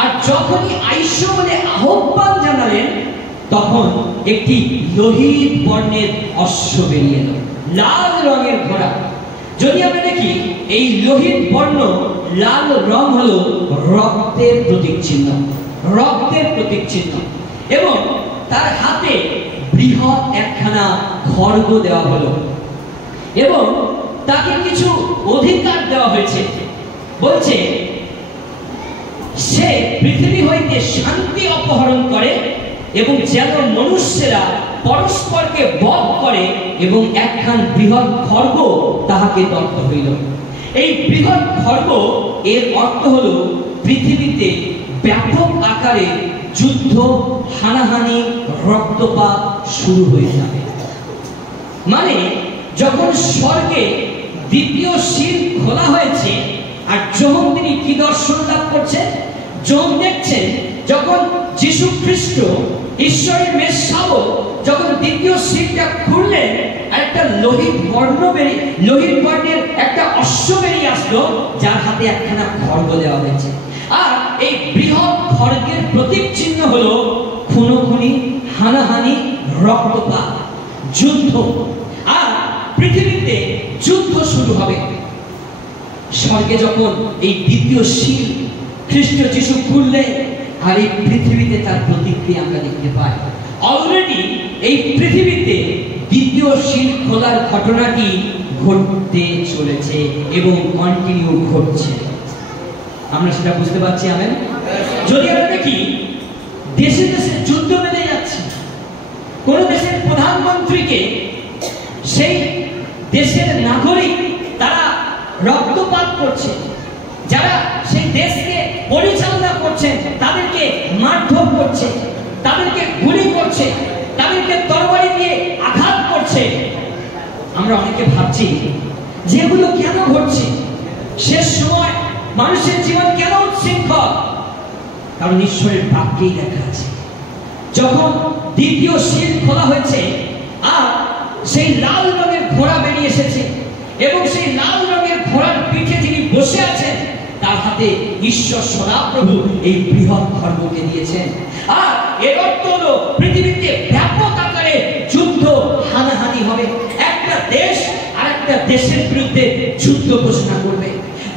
আর যখনই আইসো বলে আহ্বান জানালেন, তখন একটি লোহিত বর্ণের অশ্ব বেরিয়ে এলো, লাল রঙের ঘোড়া। যদি আমরা দেখি, এই লোহিত বর্ণ, লাল রং হলো রক্তের প্রতীক চিহ্ন, রক্তের প্রতীক চিহ্ন। এবং তার হাতে বৃহৎ একখানা খড়গ দেওয়া হলো এবং তাকে কিছু অধিকার দেওয়া হয়েছে। বলছে, সে পৃথিবী হইতে শান্তি অপহরণ করে এবং যেন মনুষ্যেরা পরস্পরকে বধ করে, এবং একখান বৃহৎ খড়গ তাহাকে দত্ত হইল। এই বৃহৎ খড়গ এর অর্থ হলো পৃথিবীতে ব্যাপক আকারে যুদ্ধ, হানাহানি, রক্তপাত শুরু হয়ে যাবে। মানে যখন স্বর্গে দ্বিতীয় সিল খোলা হয়েছে, আর যখন তিনি কি দর্শন লাভ করছেন? যখন দেখছেন, যখন যীশু খ্রিস্ট ঈশ্বরের মেষশাবক যখন দ্বিতীয় সিলটা খুললেন, আর একটা লোহিত বর্ণের একটা অশ্ব বেরিয়ে আসলো, যার হাতে একখানা খড়গ দেওয়া হয়েছে। আর এই বৃহৎ খড়গের প্রতীক চিহ্ন হলো খুনোখুনি, হানাহানি, রক্তপাত, যুদ্ধ। আর পৃথিবীতে যুদ্ধ শুরু হবে। স্বর্গে যখন এই দ্বিতীয় সিল খ্রিস্ট যীশু খুললেন, আর এই পৃথিবীতে তার প্রতিক্রিয়া আমরা দেখতে পাই। অলরেডি এই পৃথিবীতে দ্বিতীয় সিল খোলার ঘটনাটি ঘটতে চলেছে এবং কন্টিনিউ ঘটছে। আমরা সেটা বুঝতে পারছি। আমেন। যদি আমরা দেখি, দেশে দেশে যুদ্ধ বেড়ে যাচ্ছে। কোন দেশের প্রধানমন্ত্রীকে সেই দেশের নাগরিক তারা রক্তপাত করছে, করছে, তাদেরকে তরবারি দিয়ে আঘাত করছে। আমরা অনেকে ভাবছি যে এগুলো কেন ঘটছে, শেষ সময় মানুষের জীবন কেন উচ্ছৃঙ্খল? কারণ ঈশ্বরের বাক্যেই লেখা আছে, যখন দ্বিতীয় সিল খোলা হয়েছে আর সেই লাল রঙের ঘোড়া বেরিয়ে এসেছে এবং সেই লাল রঙের ঘোড়ার পিঠে যিনি বসে আছেন তার হাতে ঈশ্বর সদাপ্রভু এই বৃহৎ খড়গকে দিয়েছেন। আর এর অর্থ হলো পৃথিবীতে ব্যাপক আকারে যুদ্ধ হানাহানি হবে। একটা দেশ আর একটা দেশের বিরুদ্ধে যুদ্ধ ঘোষণা করবে,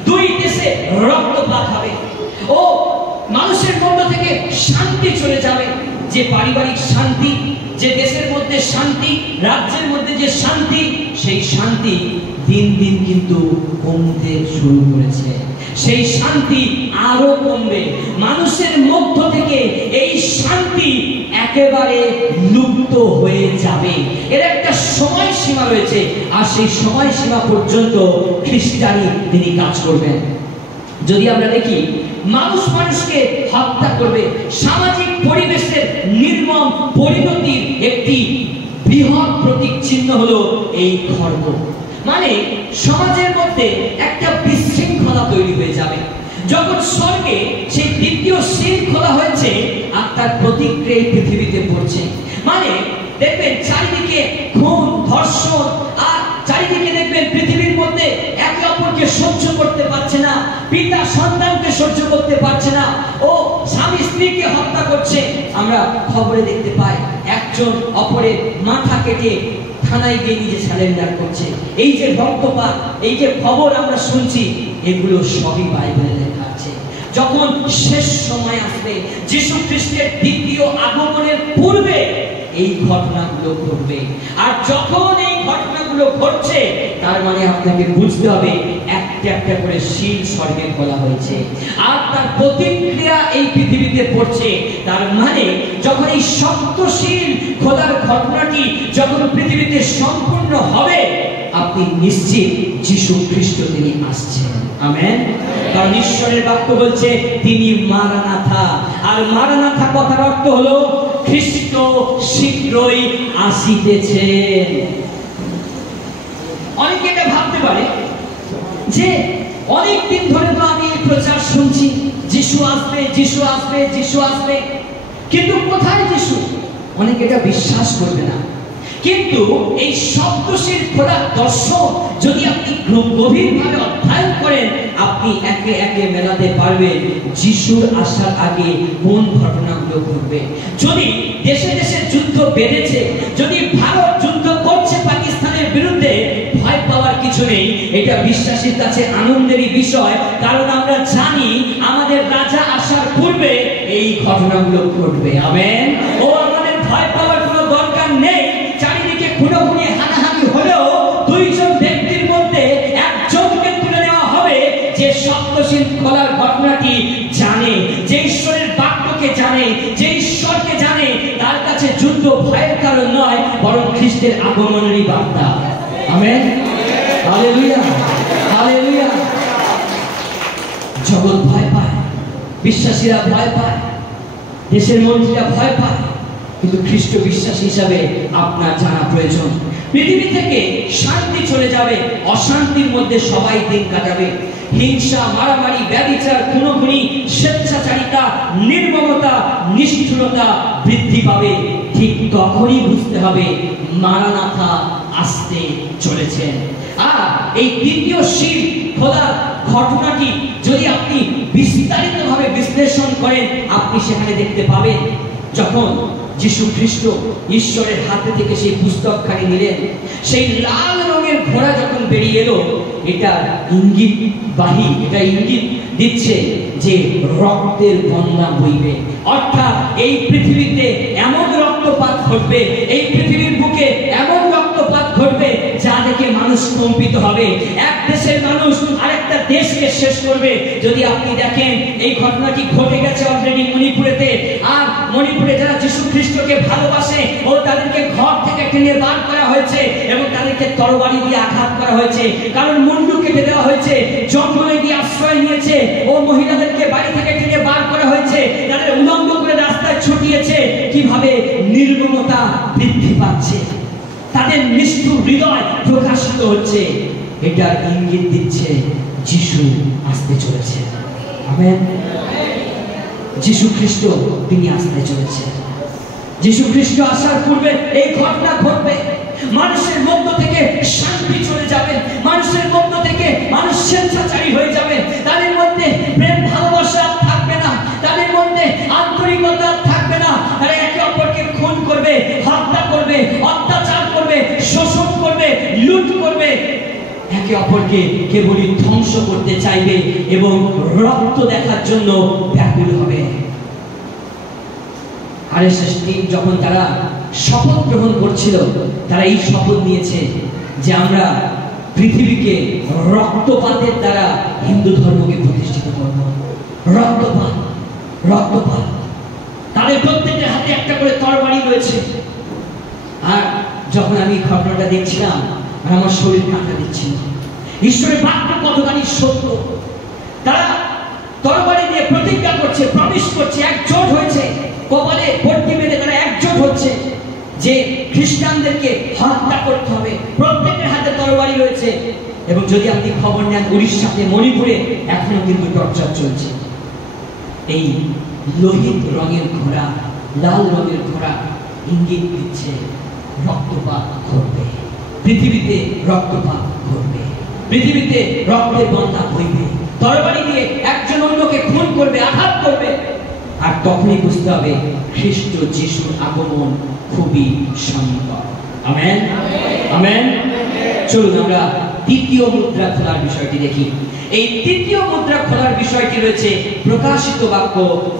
দুই দেশে রক্তপাত হবে ও মানুষের মধ্য থেকে শান্তি চলে যাবে। যে পারিবারিক শান্তি, যে দেশের মধ্যে শান্তি, রাজ্যের মধ্যে যে শান্তি, সেই শান্তি দিন দিন কিন্তু কমতে শুরু করেছে। সেই শান্তি আরো কমবে, মানুষের মধ্য থেকে এই শান্তি একেবারে লুপ্ত হয়ে যাবে। এর একটা সময়সীমা রয়েছে, আর সেই সময়সীমা পর্যন্ত খ্রিস্টানি তিনি কাজ করবেন। যদি আমরা দেখি মানুষ মানুষকে হত্যা করবে, সামাজিক পরিবেশের নির্মম পরিণতির একটি বৃহৎ প্রতীক চিহ্ন হলো এই খড়গ। মানে সমাজের মধ্যে একটা বিশৃঙ্খলা তৈরি হয়ে যাবে। যখন স্বর্গে সেই দ্বিতীয় সিল খোলা হয়েছে আর তার প্রতিক্রিয়া পৃথিবীতে পড়ছে, মানে দেখবেন চারিদিকে খুন, ধর্ষণ, আর চারিদিকে দেখবেন পৃথিবীর মধ্যে একে অপরকে সহ্য করতে পারছে না, পিতা সন্তানকে সহ্য করতে পারছে না, ও স্বামী স্ত্রীকে হত্যা করছে। আমরা খবরে দেখতে পাই একজন অপরের মাথা কেটে থানায় গিয়ে নিজে স্যালেন্ডার করছে। এই যে রক্তপাত, এই যে খবর আমরা শুনছি, এগুলো সবই বাইবেলে লেখা আছে। যখন শেষ সময় আসবে, যীশু খ্রিস্টের দ্বিতীয় আগমনের পূর্বে এই ঘটনাগুলো ঘটবে। আর যখন এই ঘটনাগুলো ঘটছে, তার মানে আপনাকে বুঝতে হবে একটা একটা করে সিল স্বর্গে খোলা হয়েছে আর তার প্রতিক্রিয়া এই পৃথিবীতে পড়ছে। তার মানে যখন এই সপ্তশীল খোলার ঘটনাটি যখন পৃথিবীতে সম্পূর্ণ হবে, আপনি নিশ্চিত যীশু খ্রিস্ট তিনি আসছেন। আমেন। কারণ ঈশ্বরের বাক্য বলছে তিনি মারানাথা, আর মারানাথা কথার অর্থ হলো খ্রিস্ট শীঘ্রই আসিতেছেন। অনেকে এটা ভাবতে পারে যে অনেকদিন ধরে তো আমি এই প্রচার শুনছি, যিশু আসবে, যিশু আসবে, যিশু আসবে, কিন্তু কোথায় যিশু? অনেকে এটা বিশ্বাস করবে না। কিন্তু এই সপ্তশীল খোলার দর্শন যদি আপনি গভীরভাবে অধ্যয়ন করেন, আপনি একে একে মেলাতে পারবেন যিশুর আসার আগে কোন ঘটনাগুলো ঘটবে। যদি দেশে দেশে যুদ্ধ বেড়েছে, যদি ভারত যুদ্ধ করছে পাকিস্তানের বিরুদ্ধে, ভয় পাওয়ার কিছু নেই। এটা বিশ্বাসীর কাছে আনন্দেরই বিষয়, কারণ আমরা জানি আমাদের রাজা আসার পূর্বে এই ঘটনাগুলো ঘটবে। আমেন। ও আমাদের ভয় পাওয়ার কোনো দরকার নেই। চারিদিকে খুনোখুনি, হানাহানি হলেও দুইজন ব্যক্তির মধ্যে একজনকে তুলে নেওয়া হবে যে সপ্তশীল খোলার ঘটনাটি জানে, যে ঈশ্বরের বাক্যকে জানে, যে ঈশ্বরকে জানে। তার কাছে যুদ্ধ ভয়ের কারণ নয়, বরং খ্রিস্টের আগমনেরই বার্তা। আমেন। Hallelujah, hallelujah. জগৎ ভয় পায়, বিশ্বাসীরা ভয় পায়, দেশের মন্ত্রীরা ভয় পায়, কিন্তু খ্রিস্ট বিশ্বাসী হিসাবে আপনার জানা প্রয়োজন পৃথিবী থেকে শান্তি চলে যাবে, অশান্তির মধ্যে সবাই দিন কাটাবে। হিংসা, মারামারি, ব্যভিচার, খুনোখুনি, স্বেচ্ছাচারিতা, নির্মমতা, নিষ্ঠুরতা বৃদ্ধি পাবে। ঠিক তখনই বুঝতে হবে মারানাথা আসতে চলেছেন। আর এই দ্বিতীয় সিল খোলার ঘটনাটি যদি আপনি বিস্তারিতভাবে বিশ্লেষণ করেন, আপনি সেখানে দেখতে পাবেন যখন যীশু খ্রিস্ট ঈশ্বরের হাতে থেকে সেই পুস্তকখানি নিলেন, সেই লাল রঙের ঘোড়া যখন বেরিয়ে এলো, এটা ইঙ্গিতবাহী, এটা ইঙ্গিত দিচ্ছে যে রক্তের বন্যা বইবে। অর্থাৎ এই পৃথিবীতে এমন রক্তপাত ঘটবে, এই পৃথিবীর বুকে এমন রক্তপাত ঘটবে যা দেখে মানুষ কম্পিত হবে। এক দেশের মানুষ আরেকটা দেশকে শেষ করবে। যদি আপনি দেখেন এই ঘটনাটি ঘটে গেছে অলরেডি মণিপুরেতে, আর মণিপুরে যারা যীশু খ্রিস্টকে ভালোবাসে ও তাদেরকে ঘর থেকে টেনে বার করা হয়েছে এবং তাদেরকে তরবারি দিয়ে আঘাত করা হয়েছে, কারণ মুন্ডু কেটে দেওয়া হয়েছে, জঙ্গলে গিয়ে আশ্রয় নিয়েছে, ও মহিলাদেরকে বাড়ি থেকে টেনে বার করা হয়েছে, তাদের উলঙ্গ করে রাস্তায় ছড়িয়েছে কিভাবে নির্মমতা বৃদ্ধি পাচ্ছে, তাদের নিষ্ঠুর হৃদয় প্রকাশিত হচ্ছে। এটার ইঙ্গিত দিচ্ছে যিশু আসতে চলেছে। আমেন। যিশু খ্রিস্ট তিনি আসতে চলেছে। যিশু খ্রিস্ট আসার পূর্বে এই ঘটনা ঘটবে। মানুষের মধ্য থেকে শান্তি চলে যাবে, মানুষের মধ্য থেকে মানুষ স্বেচ্ছাচারী হয়ে যাবে, তাদের মধ্যে প্রেম ভালোবাসা থাকবে না, তাদের মধ্যে আন্তরিকতা থাকবে না। তারা একে অপরকে খুন করবে, হত্যা করবে, অত্যাচার করবে, শোষণ করবে, লুট করবে, একে অপরকে কেবলই ধ্বংস করতে চাইবে এবং রক্ত দেখার জন্য ব্যাকুল হবে। আরএসএস টিম যখন তারা শপথ গ্রহণ করছিল, তারা এই শপথ নিয়েছে যে আমরা পৃথিবীকে রক্তপাতের দ্বারা হিন্দু ধর্মকে প্রতিষ্ঠিত করব। রক্তপাত, রক্তপাত। তাদের প্রত্যেকের হাতে একটা করে তরবারি রয়েছে। আর যখন আমি ঘটনাটা দেখছিলাম, আমার শরীর কাঁটা দিচ্ছিল। ঈশ্বরের বাক্য কতখানি সত্য। তারা তরবারি দিয়ে প্রতিজ্ঞা করছে, প্রমিস করছে, একজোট হয়েছে, কপালে পট্টি বেঁধে তারা একজোট হচ্ছে যে খ্রিস্টানদেরকে হত্যা করতে হবে। প্রত্যেকের হাতে তরবারি রয়েছে। এবং যদি আপনি খবর নেন, উড়িষ্যাতে, মণিপুরে এখনো কিন্তু টর্চার চলছে। এই লোহিত রঙের ঘোড়া, লাল রঙের ঘোড়া ইঙ্গিত দিচ্ছে রক্তপাত ঘটবে, পৃথিবীতে রক্তপাত ঘটবে, পৃথিবীতে রক্তের বন্যা বইবে। তরবারি দিয়ে একজন অন্যকে খুন করবে, আঘাত করবে। আর তখনই বুঝতে হবে খ্রিস্ট যিশুর আগমন খুবই সন্নিকট। Amen, amen. চলুন আমরা তৃতীয় মুদ্রা খোলার বিষয়টি দেখি। এই তৃতীয় মুদ্রা খোলার বিষয়টি রয়েছে প্রকাশিত বাক্য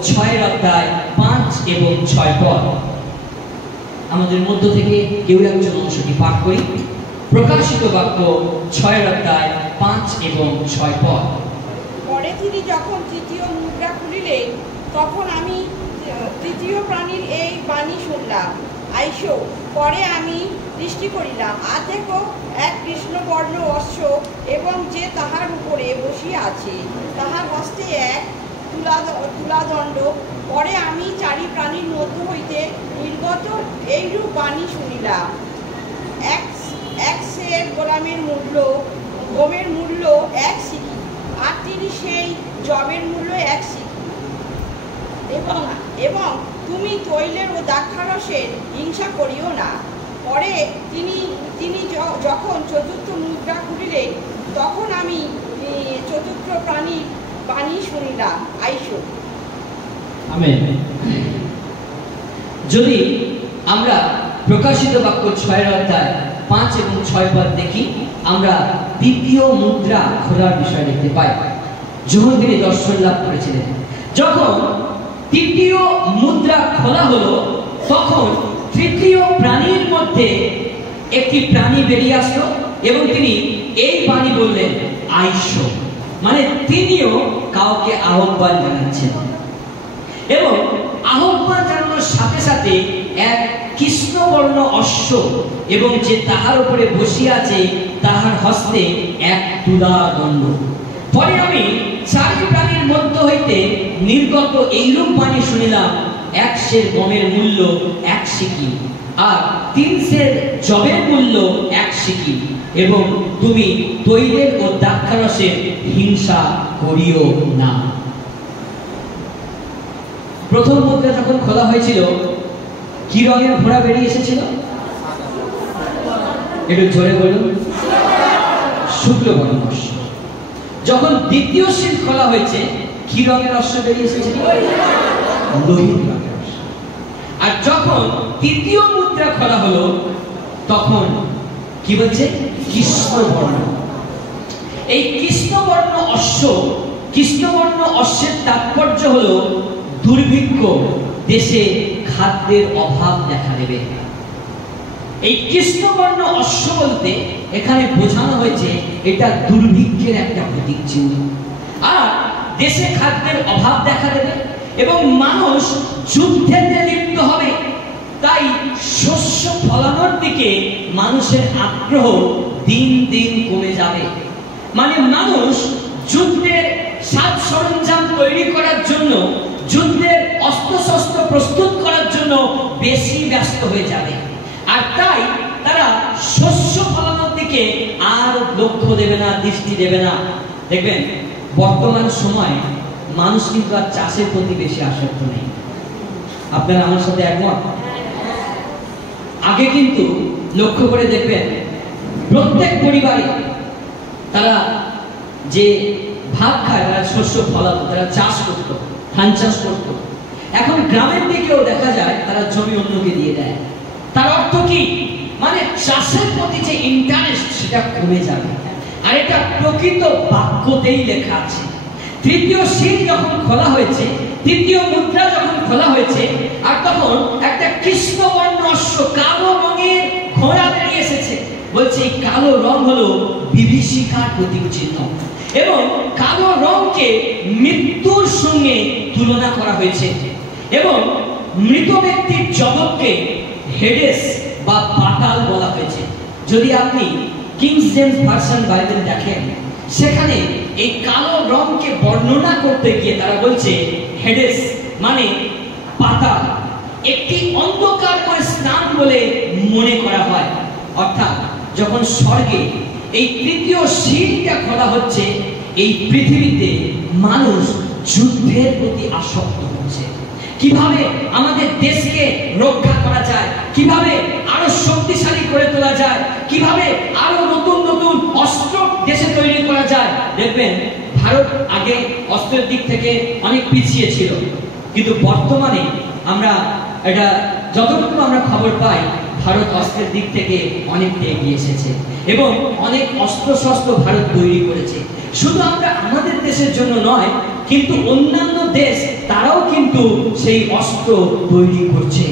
6 অধ্যায় 5 এবং 6 পদ। আমাদের মধ্য থেকে কেউ একজন অংশটি পাঠ করি। প্রকাশিত বাক্য 6 অধ্যায় 5 এবং 6 পদ। পরে তিনি যখন তৃতীয় মুদ্রা খুলিলেন, তখন আমি তৃতীয় প্রাণীর এই বাণী শুনলাম, আইসো। পরে আমি দৃষ্টি করিলাম, আর দেখো এক কৃষ্ণবর্ণ অশ্ব, এবং যে তাহার উপরে বসিয়া আছে, তাহার হস্তে এক তুলাদণ্ড। পরে আমি চারি প্রাণীর মধ্য হইতে নির্গত এইরূপ বাণী শুনিলাম, এক সের গমের মূল্য 1 সিকি, আর তিনি সেই জবের মূল্য 1 সিকি। এবং তুমি তৈলের ও দ্রাক্ষারসের হিংসা করিও না। পরে তিনি যখন চতুর্থ মুদ্রা খুলিলেন, তখন আমি চতুর্থ প্রাণীর বাণী শুনিলাম, আইসো। আমেন। যদি আমরা প্রকাশিত বাক্য 6 অধ্যায় 5 এবং 6 পদ দেখি, আমরা তৃতীয় মুদ্রা খোলার বিষয় দেখতে পাই। যখন তিনি দর্শন লাভ করেছিলেন, যখন তৃতীয় মুদ্রা খোলা হলো, তখন তৃতীয় প্রাণীর মধ্যে একটি প্রাণী বেরিয়ে আসলো এবং তিনি এই বাণী বললেন, আইসো। মানে তিনিও কাউকে আহ্বান জানাচ্ছেন। এবং আহ্বান জানানোর সাথে সাথে এক কৃষ্ণবর্ণ অশ্ব এবং যে তাহার উপরে বসিয়া আছে তাহার হস্তে এক তুলাদণ্ড। পরে আমি চারি প্রাণীর মধ্য হইতে নির্গত এইরূপ বাণী শুনিলাম, 1 সের গমের মূল্য 1 সিকি, আর 3 সের জবের মূল্য 1 সিকি, এবং তুমি তৈলের ও দ্রাক্ষারসের হিংসা করিও না। প্রথম মুদ্রা যখন খোলা হয়েছিল, কি রঙের ঘোড়া বেরিয়ে এসেছিল? একটু জোরে বলুন। শুক্লবর্ণ অশ্ব। যখন দ্বিতীয় সিল খোলা হয়েছে, কি রঙের অশ্ব বেরিয়ে এসেছিল? লোহিত রঙের অশ্ব। আর যখন তৃতীয় মুদ্রা খোলা হলো, তখন কি বলছে? কৃষ্ণবর্ণ। এই কৃষ্ণবর্ণ অশ্ব, কৃষ্ণবর্ণ অশ্বের তাৎপর্য হলো দুর্ভিক্ষ, দেশে খাদ্যের অভাব দেখা দেবে। এই কৃষ্ণবর্ণ অশ্ব বলতে এখানে বোঝানো হয়েছে এটা দুর্ভিক্ষের একটা প্রতীক চিহ্ন। আর দেশে খাদ্যের অভাব দেখা দেবে এবং মানুষ যুদ্ধেতে লিপ্ত হবে। তাই শস্য ফলানোর দিকে মানুষের আগ্রহ দিন দিন কমে যাবে। মানে মানুষ যুদ্ধের সাজ সরঞ্জাম তৈরি করার জন্য, যুদ্ধের অস্ত্রশস্ত্র প্রস্তুত ব্যস্ত হয়ে যাবে, আর তাই তারা শস্য ফলানোর দিকে আর লক্ষ্য দেবে না, দৃষ্টি দেবে না। দেখবেন বর্তমান সময়ে মানুষ কিন্তু আর চাষের প্রতি বেশি আসক্ত নেই। আপনারা আমার সাথে একমত? আগে কিন্তু লক্ষ্য করে দেখবেন প্রত্যেক পরিবারে তারা যে ভাত খায় তারা শস্য ফলাতো, তারা চাষ করতো, ধান চাষ করতো। এখন গ্রামের দিকেও দেখা যায় তারা জমি অন্যকে দিয়ে দেয়। তার অর্থ কি? মানে চাষের প্রতি যে ইন্টারেস্ট সেটা কমে যাবে। আর এটা প্রকৃত বাক্যতেই লেখা আছে। তৃতীয় সিল যখন খোলা হয়েছে, তৃতীয় মুদ্রা যখন খোলা হয়েছে, আর তখন একটা কৃষ্ণবর্ণ অশ্ব কালো রঙের ঘোড়া বেরিয়ে এসেছে। বলছে এই কালো রং হলো বিভীষিকার প্রতীক চিহ্ন, এবং কালো রংকে মৃত্যুর সঙ্গে তুলনা করা হয়েছে, এবং মৃত ব্যক্তির জগৎকে হেডেস বা পাতাল বলা হয়েছে। যদি আপনি কিংস জেমস ভার্সন বাইবেল দেখেন, সেখানে এই কালো রংকে বর্ণনা করতে গিয়ে তারা বলছে হেডেস মানে পাতাল, একটি অন্ধকারময় স্থান বলে মনে করা হয়। অর্থাৎ যখন স্বর্গে এই তৃতীয় সিলটা খোলা হচ্ছে, এই পৃথিবীতে মানুষ যুদ্ধের প্রতি আসক্ত হচ্ছে। কিভাবে আমাদের দেশকে রক্ষা করা যায়, কিভাবে আরো শক্তিশালী করে তোলা যায়, কিভাবে আরো নতুন নতুন অস্ত্র দেশে তৈরি করা যায়। দেখবেন ভারত আগে অস্ত্রের দিক থেকে অনেক পিছিয়ে ছিল, কিন্তু বর্তমানে আমরা এটা যতটুকু আমরা খবর পাই, ভারত অস্ত্রের দিক থেকে অনেকটা এগিয়ে এসেছে এবং অনেক অস্ত্র শস্ত্র ভারত তৈরি করেছে। শুধু আমরা আমাদের দেশের জন্য নয়, কিন্তু অন্যান্য দেশ তারাও কিন্তু সেই অস্ত্র তৈরি করছে।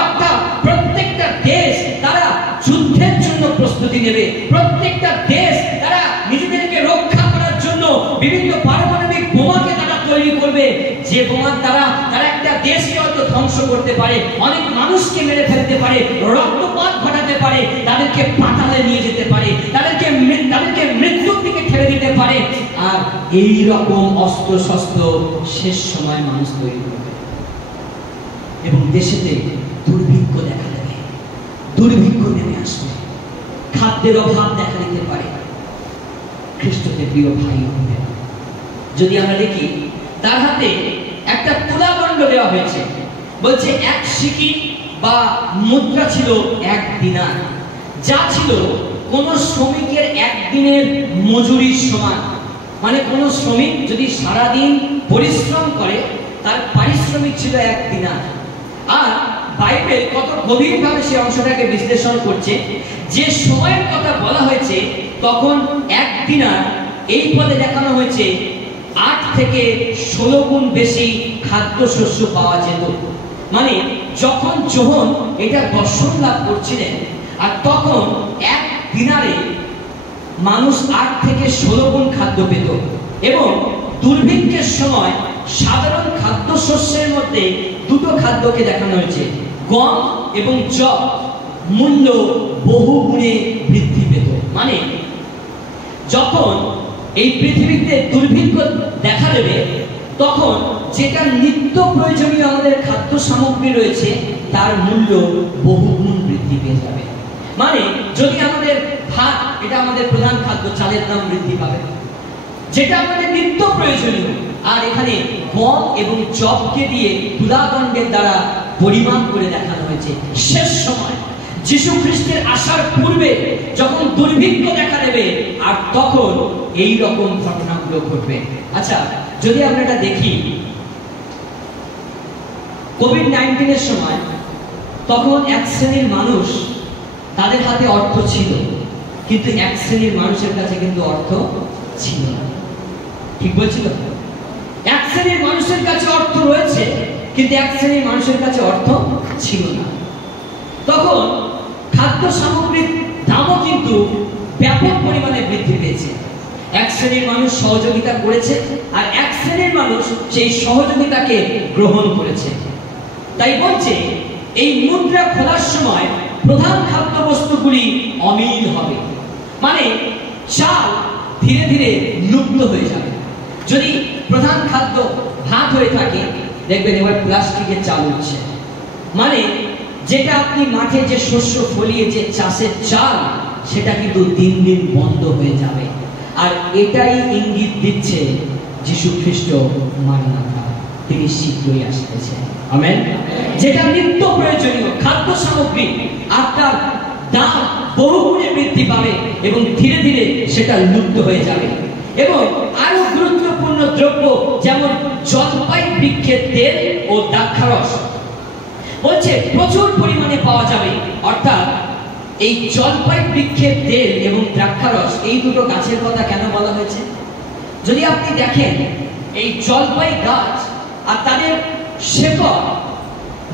অর্থাৎ প্রত্যেকটা দেশ তারা যুদ্ধের জন্য প্রস্তুতি নেবে, প্রত্যেকটা দেশ তারা নিজেদেরকে রক্ষা করার জন্য বিভিন্ন পারমাণবিক বোমাকে তারা তৈরি করবে, যে বোমার দ্বারা তারা একটা দেশকে হয়তো ধ্বংস করতে পারে, অনেক মানুষকে মেরে ফেলতে পারে, রক্তপাত ঘটাতে পারে, তাদেরকে পাতালে নিয়ে যেতে পারে, তাদেরকে মৃত্যুর দিকে ঠেলে দিতে পারে। আর এই রকম অস্ত্র শস্ত্র শেষ সময় মানুষ তৈরি করবে এবং দেশেতে দুর্ভিক্ষ দেখা দেবে, দুর্ভিক্ষ নেমে আসবে, খাদ্যের অভাব দেখা দিতে পারে। খ্রিস্টতে প্রিয় ভাই হবে, যদি আমরা দেখি তার হাতে একটা তুলাদণ্ড দেওয়া হয়েছে, বলছে এক সিকিম বা মুদ্রা ছিল 1 দিনার, যা ছিল কোন শ্রমিকের একদিনের মজুরির সমান। মানে কোন শ্রমিক যদি সারাদিন পরিশ্রম করে তার পারিশ্রমিক ছিল 1 দিনার। আর বাইবেল কত গভীরভাবে সেই অংশটাকে বিশ্লেষণ করছে, যে সময়ের কথা বলা হয়েছে তখন 1 দিনার এই পদে দেখানো হয়েছে 8 থেকে 16 গুণ বেশি খাদ্যশস্য পাওয়া যেত। মানে যখন যোহন এটা দর্শন লাভ করছিলেন, আর তখন 1 দিনারে মানুষ 8 থেকে 16 গুণ খাদ্য পেত। এবং দুর্ভিক্ষের সময় সাধারণ খাদ্যশস্যের মধ্যে দুটো খাদ্যকে দেখানো হয়েছে, গম এবং যব মূল্য বহু গুণে বৃদ্ধি পেত। মানে যখন এই পৃথিবীতে দুর্ভিক্ষ দেখা দেবে, তখন যেটা নিত্য প্রয়োজনীয় আমাদের খাদ্য সামগ্রী রয়েছে তার মূল্য বহুগুণ বৃদ্ধি পেয়ে যাবে। মানে যদি আমাদের ভাত, এটা আমাদের প্রধান খাদ্য, চালের দাম বৃদ্ধি পাবে, যেটা আমাদের নিত্য প্রয়োজনীয়। আর এখানে গম এবং যবকে দিয়ে তুলাদণ্ডের দ্বারা পরিমাপ করে দেখানো হয়েছে। শেষ সময় যিশু খ্রিস্টের আসার পূর্বে যখন দুর্ভিক্ষ দেখা দেবে, আর তখন এই রকম ঘটনাগুলো ঘটবে। আচ্ছা, যদি আমরা এটা দেখি কোভিড-19 এর সময়, তখন এক শ্রেণীর মানুষ তাদের হাতে অর্থ ছিল, কিন্তু এক শ্রেণীর মানুষের কাছে কিন্তু অর্থ ছিল না। ঠিক বলছিল? এক শ্রেণীর মানুষের কাছে অর্থ রয়েছে, কিন্তু এক শ্রেণীর মানুষের কাছে অর্থ ছিল না। তখন খাদ্য সামগ্রীর দামও কিন্তু ব্যাপক পরিমাণে বৃদ্ধি পেয়েছে। এক শ্রেণীর মানুষ সহযোগিতা করেছে, আর এক শ্রেণীর মানুষ সেই সহযোগিতাকে গ্রহণ করেছে। তাই বলছে এই মুদ্রা খোলার সময় প্রধান খাদ্য বস্তুগুলি অমিল হবে। মানে চাল ধীরে ধীরে লুপ্ত হয়ে যাবে। যদি প্রধান খাদ্য ভাত হয়ে থাকে, দেখবেন এবার প্লাস্টিকের চাল উঠছে। মানে যেটা আপনি মাঠে যে শস্য ফলিয়ে যে চাষের চাল, সেটা কিন্তু দিন দিন বন্ধ হয়ে যাবে। আর এটাই ইঙ্গিত দিচ্ছে যীশু খ্রিস্ট মারনাথা, তিনি শীঘ্রই আসতেছেন। আমেন। যেটা নিত্য প্রয়োজনীয় খাদ্য সামগ্রী, আর তার দাম বহুগুণে বৃদ্ধি পাবে এবং ধীরে ধীরে সেটা লুপ্ত হয়ে যাবে। এবং আরো গুরুত্বপূর্ণ দ্রব্য যেমন জলপাই বৃক্ষের তেল ও দ্রাক্ষারস বলছে প্রচুর পরিমাণে পাওয়া যাবে। অর্থাৎ এই জলপাই বৃক্ষের তেল এবং দ্রাক্ষারস, এই দুটো গাছের কথা কেন বলা হয়েছে? যদি আপনি দেখেন এই জলপাই গাছ আর তাদের শেকড়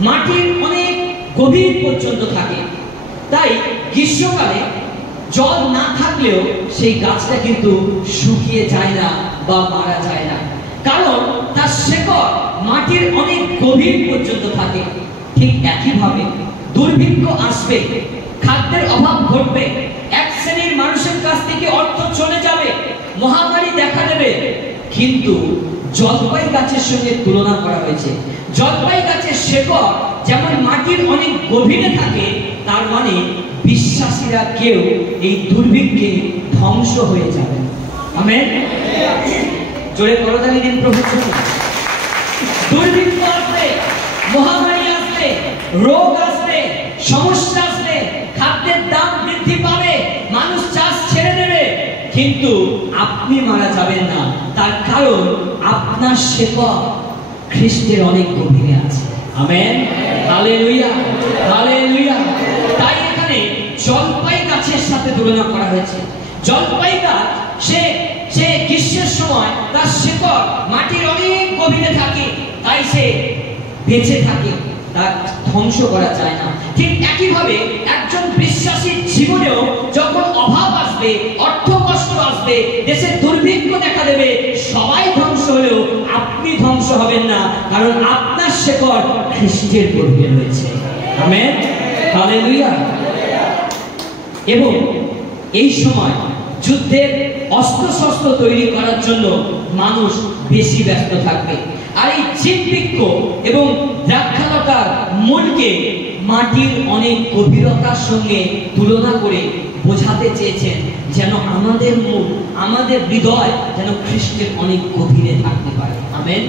মাটির অনেক গভীর পর্যন্ত থাকে, তাই গ্রীষ্মকালে জল না থাকলেও সেই গাছটা কিন্তু শুকিয়ে যায় না বা মারা যায় না, কারণ তার শেকড় মাটির অনেক গভীর পর্যন্ত থাকে। ঠিক একইভাবে দুর্ভিক্ষ আসবে, খাদ্যের অভাব ঘটবে, এক শ্রেণীর মানুষের কাছ থেকে অর্থ চলে যাবে, মহামারী দেখা দেবে, কিন্তু জলপাই গাছের সঙ্গে তুলনা করা হয়েছে। জলপাই গাছের শেকড় যেমন মাটির অনেক গভীরে থাকে, তার মানে বিশ্বাসীরা কেউ এই দুর্ভিক্ষে ধ্বংস হয়ে যাবে। আমেন। জোরে করতালি দিন প্রভুর জন্য। দুর্ভিক্ষ আসবে, মহামারী আসবে, রোগ আসবে, সমস্যা আসবে, খাদ্যের দাম বৃদ্ধি পাবে, মানুষ চাষ ছেড়ে দেবে, কিন্তু আপনি মারা যাবেন না। তার কারণ আপনার শেকড় খ্রিস্টের অনেক গভীরে আছে। আমেন। Hallelujah, hallelujah. তাই এখানে জলপাই গাছের সাথে তুলনা করা হয়েছে। জলপাই গাছ সে গ্রীষ্মের সময় তার শেকড় মাটির অনেক গভীরে থাকে, তাই সে বেঁচে থাকে, তার ধ্বংস করা যায় না। ঠিক একইভাবে একজন বিশ্বাসীর জীবনেও যখন অভাব আসবে, অর্থ কষ্ট আসবে, দেশে দুর্ভিক্ষ দেখা দেবে, সবাই ধ্বংস হলেও আপনি ধ্বংস হবেন না, কারণ আপনার শেকড় খ্রিস্টের গর্ভে রয়েছে। আমেন। হালেলুয়া। এবং এই সময় যুদ্ধের অস্ত্র-শস্ত্র তৈরি করার জন্য মানুষ বেশি ব্যস্ত থাকবে। আর এই জীববৃক্ষ এবং দ্রাক্ষালতার মূলকে মাটির অনেক গভীরতার সঙ্গে তুলনা করে বোঝাতে চেয়েছেন, যেন আমাদের মূল, আমাদের হৃদয় যেন খ্রিস্টের অনেক গভীরে থাকতে পারে। আমেন।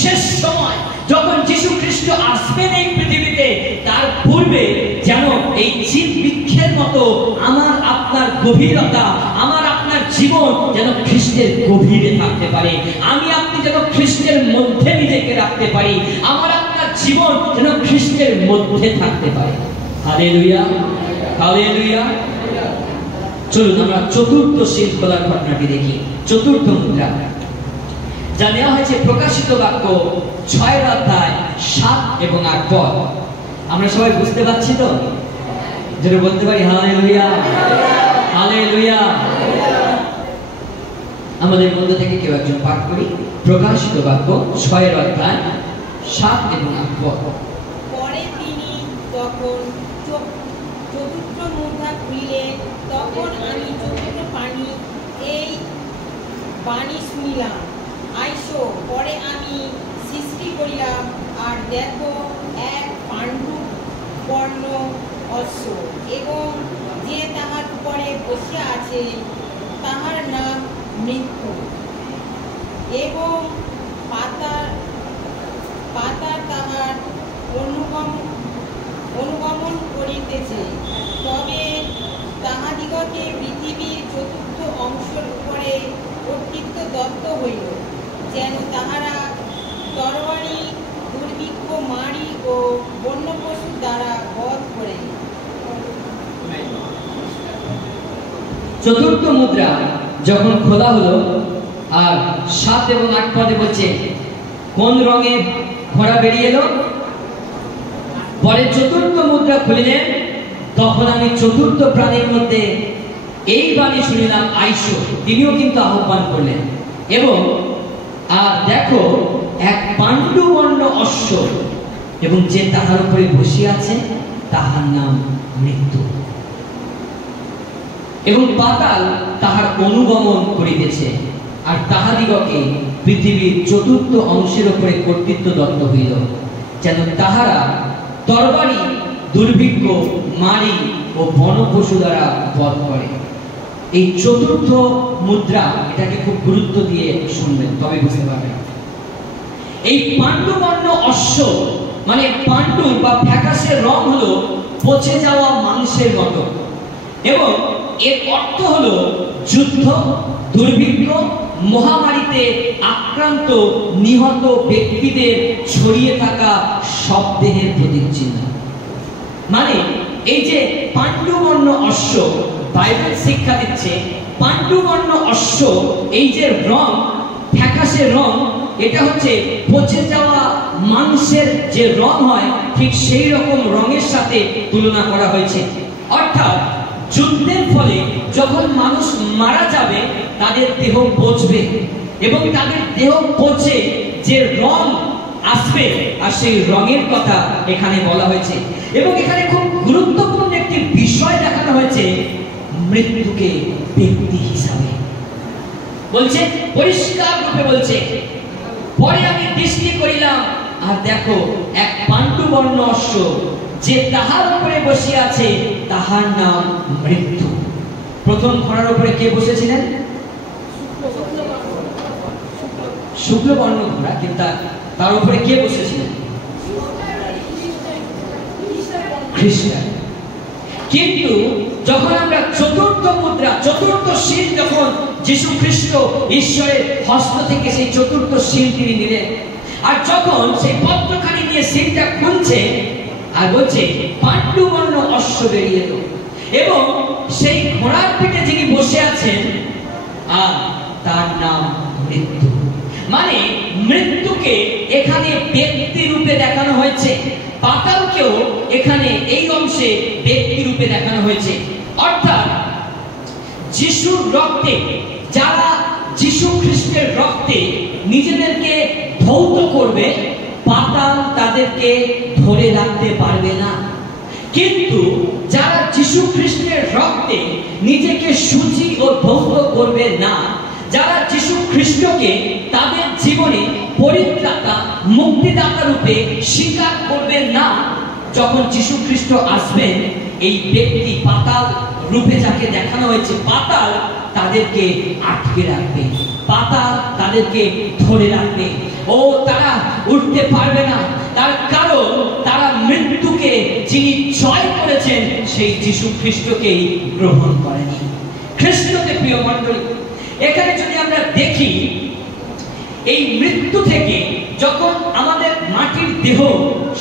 শেষ সময় যখন যীশু খ্রিস্ট আসবেন এই পৃথিবীতে, তার পূর্বে যেন এই জীববৃক্ষের মতো আমার আপনার গভীরতা, আমার আপনার জীবন যেন খ্রিস্টের গভীরে থাকতে পারে। আমি আপনি যেন খ্রিস্টের মধ্যে নিজেকে রাখতে পারি, আমার আপনার জীবন যেন খ্রিস্টের মধ্যে থাকতে পারে। Hallelujah, hallelujah. চলুন আমরা চতুর্থ সিল খোলার ঘটনাটি দেখি। চতুর্থ মুদ্রা যা নেওয়া হয়েছে প্রকাশিত বাক্য 6 অধ্যায় 7 এবং 8 পদ। আমরা সবাই বুঝতে পারছি তো? যেটা বলতে পারি হালেলুয়া, হালেলুয়া। আমাদের মধ্যে থেকে কেউ একজন পাঠ করি প্রকাশিত বাক্য 6 অধ্যায় 7 এবং 8 পদ। পরে তিনি যখন চতুর্থ মুদ্রা খুলিলেন, তখন আমি চতুর্থ পানি এই বাণী শুনিলাম, আইসো। পরে আমি সৃষ্টি করিলাম, আর দেখো এক পাণ্ডু বর্ণ অশ্ব, এবং যে তাহার উপরে বসিয়া আছে তাহার নাম মৃত্যু, এবং পাতার তাহার অনুগমন করিতেছে। তবে তাহাদিগকে পৃথিবীর চতুর্থ অংশের উপরে কর্তৃত্ব দত্ত হইল, যেন তাহারা তরবারি, দুর্ভিক্ষ, মারি ও বন্য পশুর দ্বারা বধ করে। চতুর্থ মুদ্রা যখন খোলা হলো, আর 7 এবং 8 পদে বলছে কোন রঙের ঘোড়া বেরিয়ে এলো। পরে চতুর্থ মুদ্রা খুলিলেন, তখন আমি চতুর্থ প্রাণীর মধ্যে এই বাণী শুনিলাম, আইসো। তিনিও কিন্তু আহ্বান করলেন, এবং আর দেখো এক পাণ্ডুবর্ণ অশ্ব, এবং যে তাহার উপরে বসিয়া আছে তাহার নাম মৃত্যু, এবং পাতাল তাহার অনুগমন করিতেছে, আর তাহাদিগকে পৃথিবীর চতুর্থ অংশের উপরে কর্তৃত্ব দত্ত হইল, যেন তাহারা তরবারি, দুর্ভিক্ষ, মারি ও বনপশু দ্বারা বধ করে। এই চতুর্থ মুদ্রা, এটাকে খুব গুরুত্ব দিয়ে শুনবেন, তবে বুঝতে পারবেন। এই পাণ্ডুবর্ণ অশ্ব মানে পাণ্ডু বা ফ্যাকাশে রং হলো পচে যাওয়া মাংসের মতো, এবং এর অর্থ হলো যুদ্ধ, দুর্ভিক্ষ, মহামারীতে আক্রান্ত নিহত ব্যক্তিদের ছড়িয়ে থাকা শবদেহের প্রতীকচিহ্ন। মানে এই যে পাণ্ডুবর্ণ অশ্ব, বাইবেল শিক্ষা দিচ্ছে পাণ্ডুবর্ণ অশ্ব, এই যে রং, ফ্যাকাশে রং, এটা হচ্ছে পচে যাওয়া মাংসের যে রং হয় ঠিক সেই রকম রঙের সাথে তুলনা করা হয়েছে। অর্থাৎ যুদ্ধের ফলে যখন মানুষ মারা যাবে তাদের দেহ পচবে, এবং তাদের দেহ পচে যে রং আসবে, আর সেই রঙের কথা এখানে বলা হয়েছে। এবং এখানে খুব গুরুত্বপূর্ণ একটি বিষয় দেখানো হয়েছে, মৃত্যুকে ব্যক্তি হিসাবে বলছে, পরিষ্কার রূপে বলছে, পরে আমি দৃষ্টি করিলাম আর দেখো এক পাণ্ডুবর্ণ অশ্ব, যে তাহার উপরে বসে আছে তাহার নাম মৃত্যু। প্রথম ঘোড়ার উপরে কে বসেছিলেন? শুক্লবর্ণ ঘোড়া, কিন্তু তার উপরে কে বসেছিলেন? খ্রিস্ট। কিন্তু যখন আমরা চতুর্থ মুদ্রা, চতুর্থ সিল, যখন যীশু খ্রিস্ট ঈশ্বরের হস্ত থেকে সেই চতুর্থ সিল তিনি নিলেন, আর যখন সেই পত্রখানি নিয়ে সিলটা খুলছে আর বলছে পাণ্ডুবর্ণ অশ্ব বেরিয়ে এলো, এবং সেই ঘোড়ার পিঠে যিনি বসে আছেন আর তার নাম মৃত্যু। মানে মৃত্যুকে এখানে ব্যক্তি রূপে দেখানো হয়েছে, পাতালকেও এখানে এই অংশে ব্যক্তি রূপে দেখানো হয়েছে। অর্থাৎ যিশুর রক্তে, যারা যিশু খ্রিস্টের রক্তে নিজেদেরকে ধৌত করবে, পাতাল তাদেরকে ধরে রাখতে পারবে না। কিন্তু যারা যিশু খ্রিস্টের রক্তে নিজেকে শুচি ও ধৌত করবে না, যারা যিশু খ্রিস্টকে তাদের জীবনে পরিত্রাতা, মুক্তিদাতা রূপে স্বীকার করবে না, যখন যিশু খ্রিস্ট আসবেন, এই ব্যক্তি পাতাল রূপে যাকে দেখানো হয়েছে, পাতাল তাদেরকে আটকে রাখবে, পাতাল তাদেরকে ধরে রাখবে, ও তারা উঠতে পারবে না। তার কারণ তারা মৃত্যুকে যিনি জয় করেছেন সেই যিশু খ্রিস্টকেই গ্রহণ করেনি। খ্রিস্টকে প্রিয় মণ্ডলী, এখানে যদি আমরা দেখি, এই মৃত্যু থেকে যখন আমাদের মাটির দেহ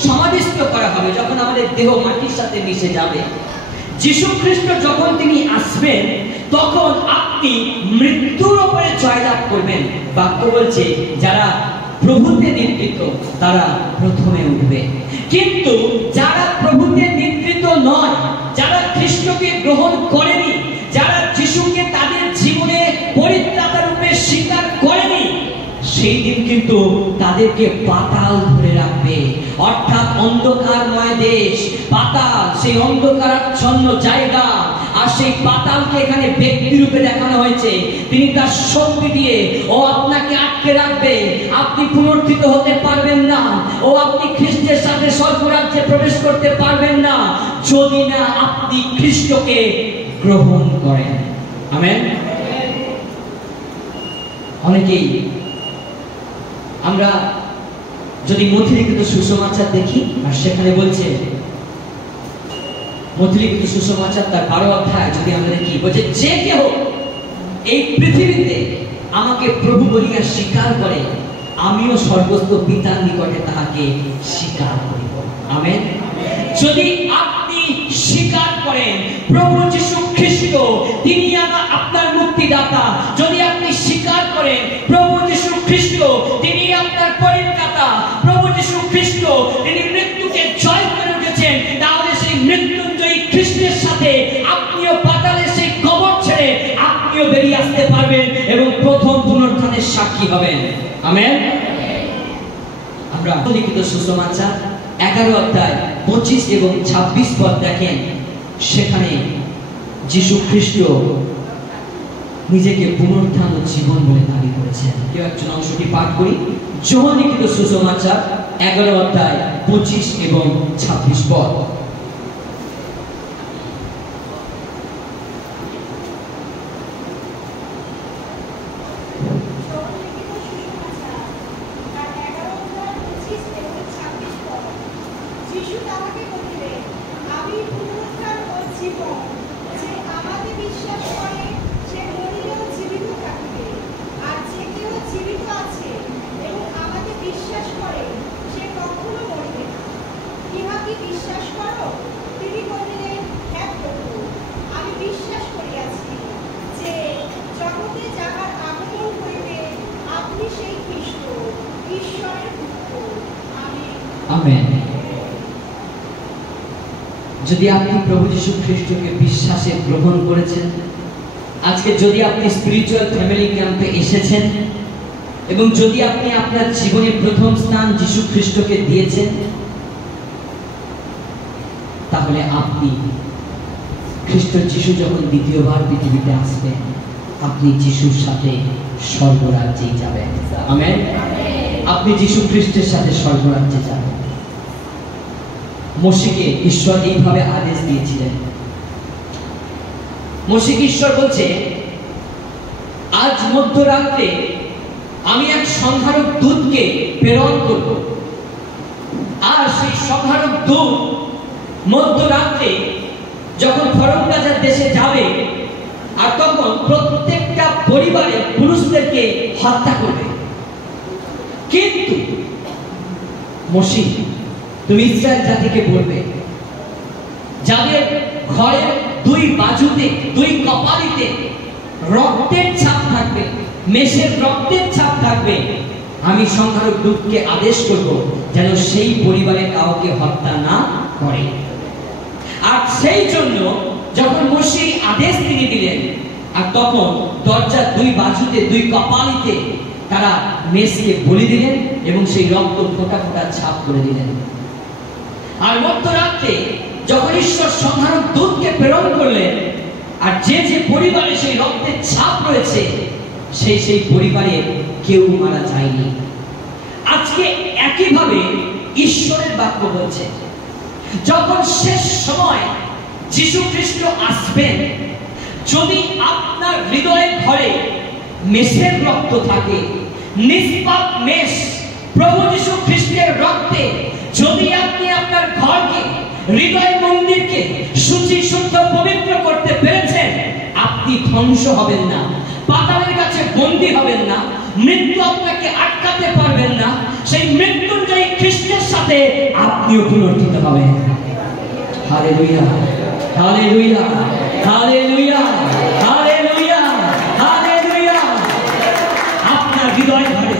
সমাধিস্থ করা হবে, যখন আমাদের দেহ মাটির সাথে মিশে যাবে, যিশু খ্রিস্ট যখন তিনি আসবেন, তখন আপনি মৃত্যুর উপরে জয়লাভ করবেন। বাক্য বলছে যারা প্রভুতে নিদ্রিত তারা প্রথমে উঠবে। কিন্তু যারা প্রভুতে নিদ্রিত নয়, যারা খ্রিস্টকে গ্রহণ করেনি, যারা যিশুকে তাদের জীবনে পরিত্রাতা রূপে স্বীকার করেনি, সেই দিন কিন্তু তাদেরকে পাতাল ধরে রাখবে। অর্থাৎ অন্ধকারময় দেশ পাতাল, সেই অন্ধকারাচ্ছন্ন জায়গা, আর সেই পাতালকে এখানে ব্যক্তি রূপে দেখানো হয়েছে। তিনি তার শক্তি দিয়ে ও আপনাকে আটকে রাখবে, আপনি পুনরুত্থিত হতে পারবেন না, ও আপনি খ্রিস্টের সাথে স্বর্গরাজ্যে প্রবেশ করতে পারবেন না যদি না আপনি খ্রিস্টকে গ্রহণ করেন। আমেন। অনেকেই আমরা যদি মথিলিখিত সুসমাচার দেখি, আর সেখানে বলছে, মথিলিখিত সুসমাচার তার 12 অধ্যায় যদি আমরা দেখি, বলছে যে কেউ এই পৃথিবীতে আমাকে প্রভু বলিয়া স্বীকার করে, আমিও স্বর্গস্থ পিতার নিকটে তাহাকে স্বীকার করিব। আমেন। যদি আপনি স্বীকার করেন প্রভু যীশু খ্রিস্ট তিনি আপনার মুক্তিদাতা, যদি আপনি স্বীকার করেন প্রভু যীশু খ্রিস্ট তিনি আপনার পরিত্রাতা, প্রভু যীশু খ্রিস্ট তিনি মৃত্যুকে জয় করে উঠেছেন, তাহলে সেই মৃত্যুঞ্জয়ী খ্রিস্টের সাথে আপনিও পাতালের সেই কবর ছেড়ে আপনিও বেরিয়ে আসতে পারবেন এবং প্রথম পুনরুত্থানের সাক্ষী হবেন। আমেন। আমরা লিখিত সুসমাচার 11 অধ্যায় 25 এবং 26 পদ দেখেন, সেখানে যিশু খ্রিস্ট নিজেকে পুনরুত্থান ও জীবন বলে দাবি করেছেন। কেউ একজন অংশটি পাঠ করি। যোহন লিখিত সুসমাচার 11 অধ্যায় 25 এবং 26 পদ। যিশু তাহাকে বলিলেন, আমি পুনরুত্থান ও জীবন। যে আমাকে বিশ্বাস করে সে মরিলেও জীবিত থাকিবে, আর যে কেউ জীবিত আছে এবং আমাকে বিশ্বাস করে সে কখনো মরিবে না। ইহা কি বিশ্বাস করো? তিনি বলিলেন, হ্যাঁ প্রভু, আমি বিশ্বাস করিয়াছি যে জগতে যাহার আগমন হইবে আপনি সেই খ্রিস্ট, ঈশ্বরের পুত্র। আমেন। আমেন। যদি আপনি প্রভু যীশু খ্রিস্টকে বিশ্বাসে গ্রহণ করেছেন, আজকে যদি আপনি স্পিরিচুয়াল ফ্যামিলি ক্যাম্পে এসেছেন এবং যদি আপনি আপনার জীবনে প্রথম স্থান যীশু খ্রিস্টকে দিয়েছেন, তাহলে আপনি খ্রিস্ট যিশু যখন দ্বিতীয়বার পৃথিবীতে আসবেন, আপনি যিশুর সাথে স্বর্গরাজ্যে যাবেন। আমেন। আপনি যীশু খ্রিস্টের সাথে স্বর্গরাজ্যে যাবেন। মসিকে ঈশ্বর এইভাবে আদেশ দিয়েছিলেন। মসিকে ঈশ্বর বলছে, আজ মধ্যরাত্রে আমি এক সংহারক দূতকে প্রেরণ করব, আর সেই সংহারক দূত মধ্যরাত্রে যখন ফরোহ রাজার দেশে যাবে, আর তখন প্রত্যেকটা পরিবারের পুরুষদেরকে হত্যা করবে। কিন্তু মসি, তুমি ইসরায়েল জাতিকে বলবে, যাদের ঘরের দুই বাজুতে, দুই কপালিতে রক্তের ছাপ থাকবে, মেষের রক্তের ছাপ থাকবে, আমি সংহারক দূতকে আদেশ করব যেন সেই পরিবারে কাউকে হত্যা না করে। আর সেই জন্য যখন মসি আদেশ তিনি দিলেন, আর তখন দরজার দুই বাজুতে, দুই কপালিতে তারা মেষকে বলি দিলেন এবং সেই রক্ত ফোঁটা ফোঁটা ছাপ করে দিলেন। আর মধ্যরাত্রে যখন ঈশ্বর সংহারক দূতকে প্রেরণ করলেন, আর যে যে পরিবারে সেই রক্তের ছাপ রয়েছে, সেই পরিবারে কেউ মারা যায়নি। আজকে একইভাবে ঈশ্বরের বাক্য বলছে, যখন শেষ সময় যীশু খ্রিস্ট আসবেন, যদি আপনার হৃদয়ের ঘরে মেষের রক্ত থাকে, নিষ্পাপ মেষ প্রভু যীশু খ্রিস্টের রক্তে যদি আপনি আপনার ঘরকে, হৃদয় মন্দিরকে শুচি শুদ্ধ পবিত্র করতে পেরেছেন, আপনি ধ্বংস হবেন না, পাতালের কাছে বন্দী হবেন না, মৃত্যু আপনাকে আটকাতে পারবেন না। সেই মৃত্যুঞ্জয়ী খ্রিস্টের সাথে আপনিও পুনরুত্থিত হবেন। Hallelujah, hallelujah, hallelujah, hallelujah, hallelujah. আপনার হৃদয় ঘরে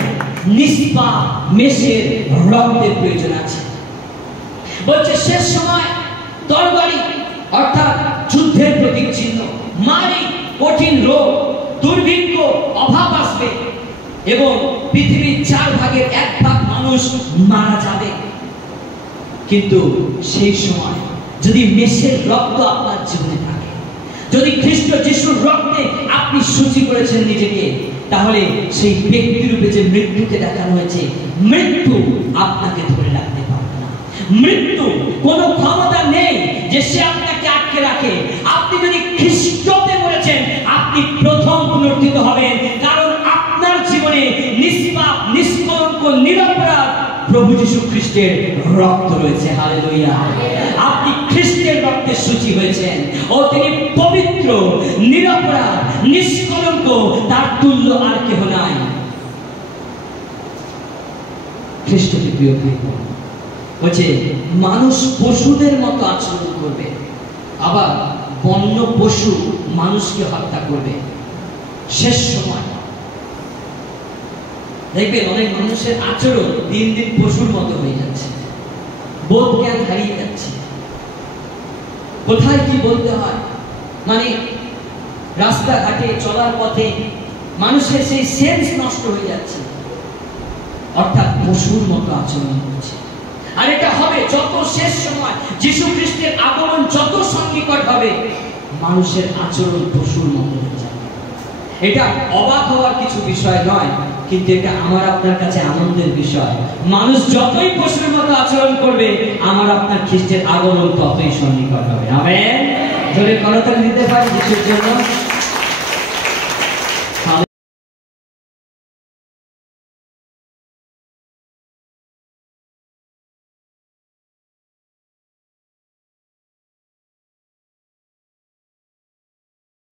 নিষ্পাপ মেষের রক্তের প্রয়োজন আছে। বলছে শেষ সময় তরবারি অর্থাৎ যুদ্ধের প্রতীক চিহ্ন, মারি, কঠিন রোগ, দুর্ভিক্ষ, অভাব আসবে এবং পৃথিবীর 4 ভাগের 1 ভাগ মানুষ মারা যাবে। কিন্তু সেই সময় যদি মেষের রক্ত আপনার জীবনে থাকে, যদি খ্রিস্ট যিশুর রক্তে আপনি শুচি করেছেন নিজেকে, তাহলে সেই ব্যক্তি রূপে যে মৃত্যুকে দেখানো হয়েছে, মৃত্যু আপনাকে ধরে রাখতে পারবে না। মৃত্যু কোনো ক্ষমতা নেই যে সে আপনাকে আটকে রাখে। আপনি যদি খ্রিস্টতে মরেছেন, আপনি প্রথম পুনরুত্থিত হবেন, কারণ আপনার জীবনে নিষ্পাপ, নিষ্কলঙ্ক, নিরপরাধ প্রভু যীশু খ্রিস্টের রক্ত রয়েছে। হালেলুয়া। আপনি খ্রিস্টের রক্তে শুচি হয়েছেন, ও তিনি পবিত্র, নিরপরাধ, নিষ্কলঙ্ক, তার তুল্য আর কেহ নাই। খ্রিস্টকে প্রিয় ভাই বলছে, মানুষ পশুদের মতো আচরণ করবে, আবার বন্য পশু মানুষকে হত্যা করবে। শেষ সময় দেখবেন অনেক মানুষের আচরণ দিন দিন পশুর মতো হয়ে যাচ্ছে, বোধ জ্ঞান হারিয়ে যাচ্ছে। কোথায় কি বলতে হয়, মানে রাস্তাঘাটে চলার পথে মানুষের সেই সেন্স নষ্ট হয়ে যাচ্ছে, অর্থাৎ পশুর মতো আচরণ করছে। আর এটা হবে যত শেষ সময় যীশু খ্রিস্টের আগমন যত সন্নিকট হবে, মানুষের আচরণ পশুর মতো হয়ে যাবে। এটা অবাক হওয়ার কিছু বিষয় নয়, কিন্তু এটা আমার আপনার কাছে আনন্দের বিষয়। মানুষ যতই পশুর মতো আচরণ করবে, আমার আপনার খ্রিস্টের আগমন ততই সন্নিকট হবে। আমেন। জোরে করতালি দিতে পারি যিশুর জন্য।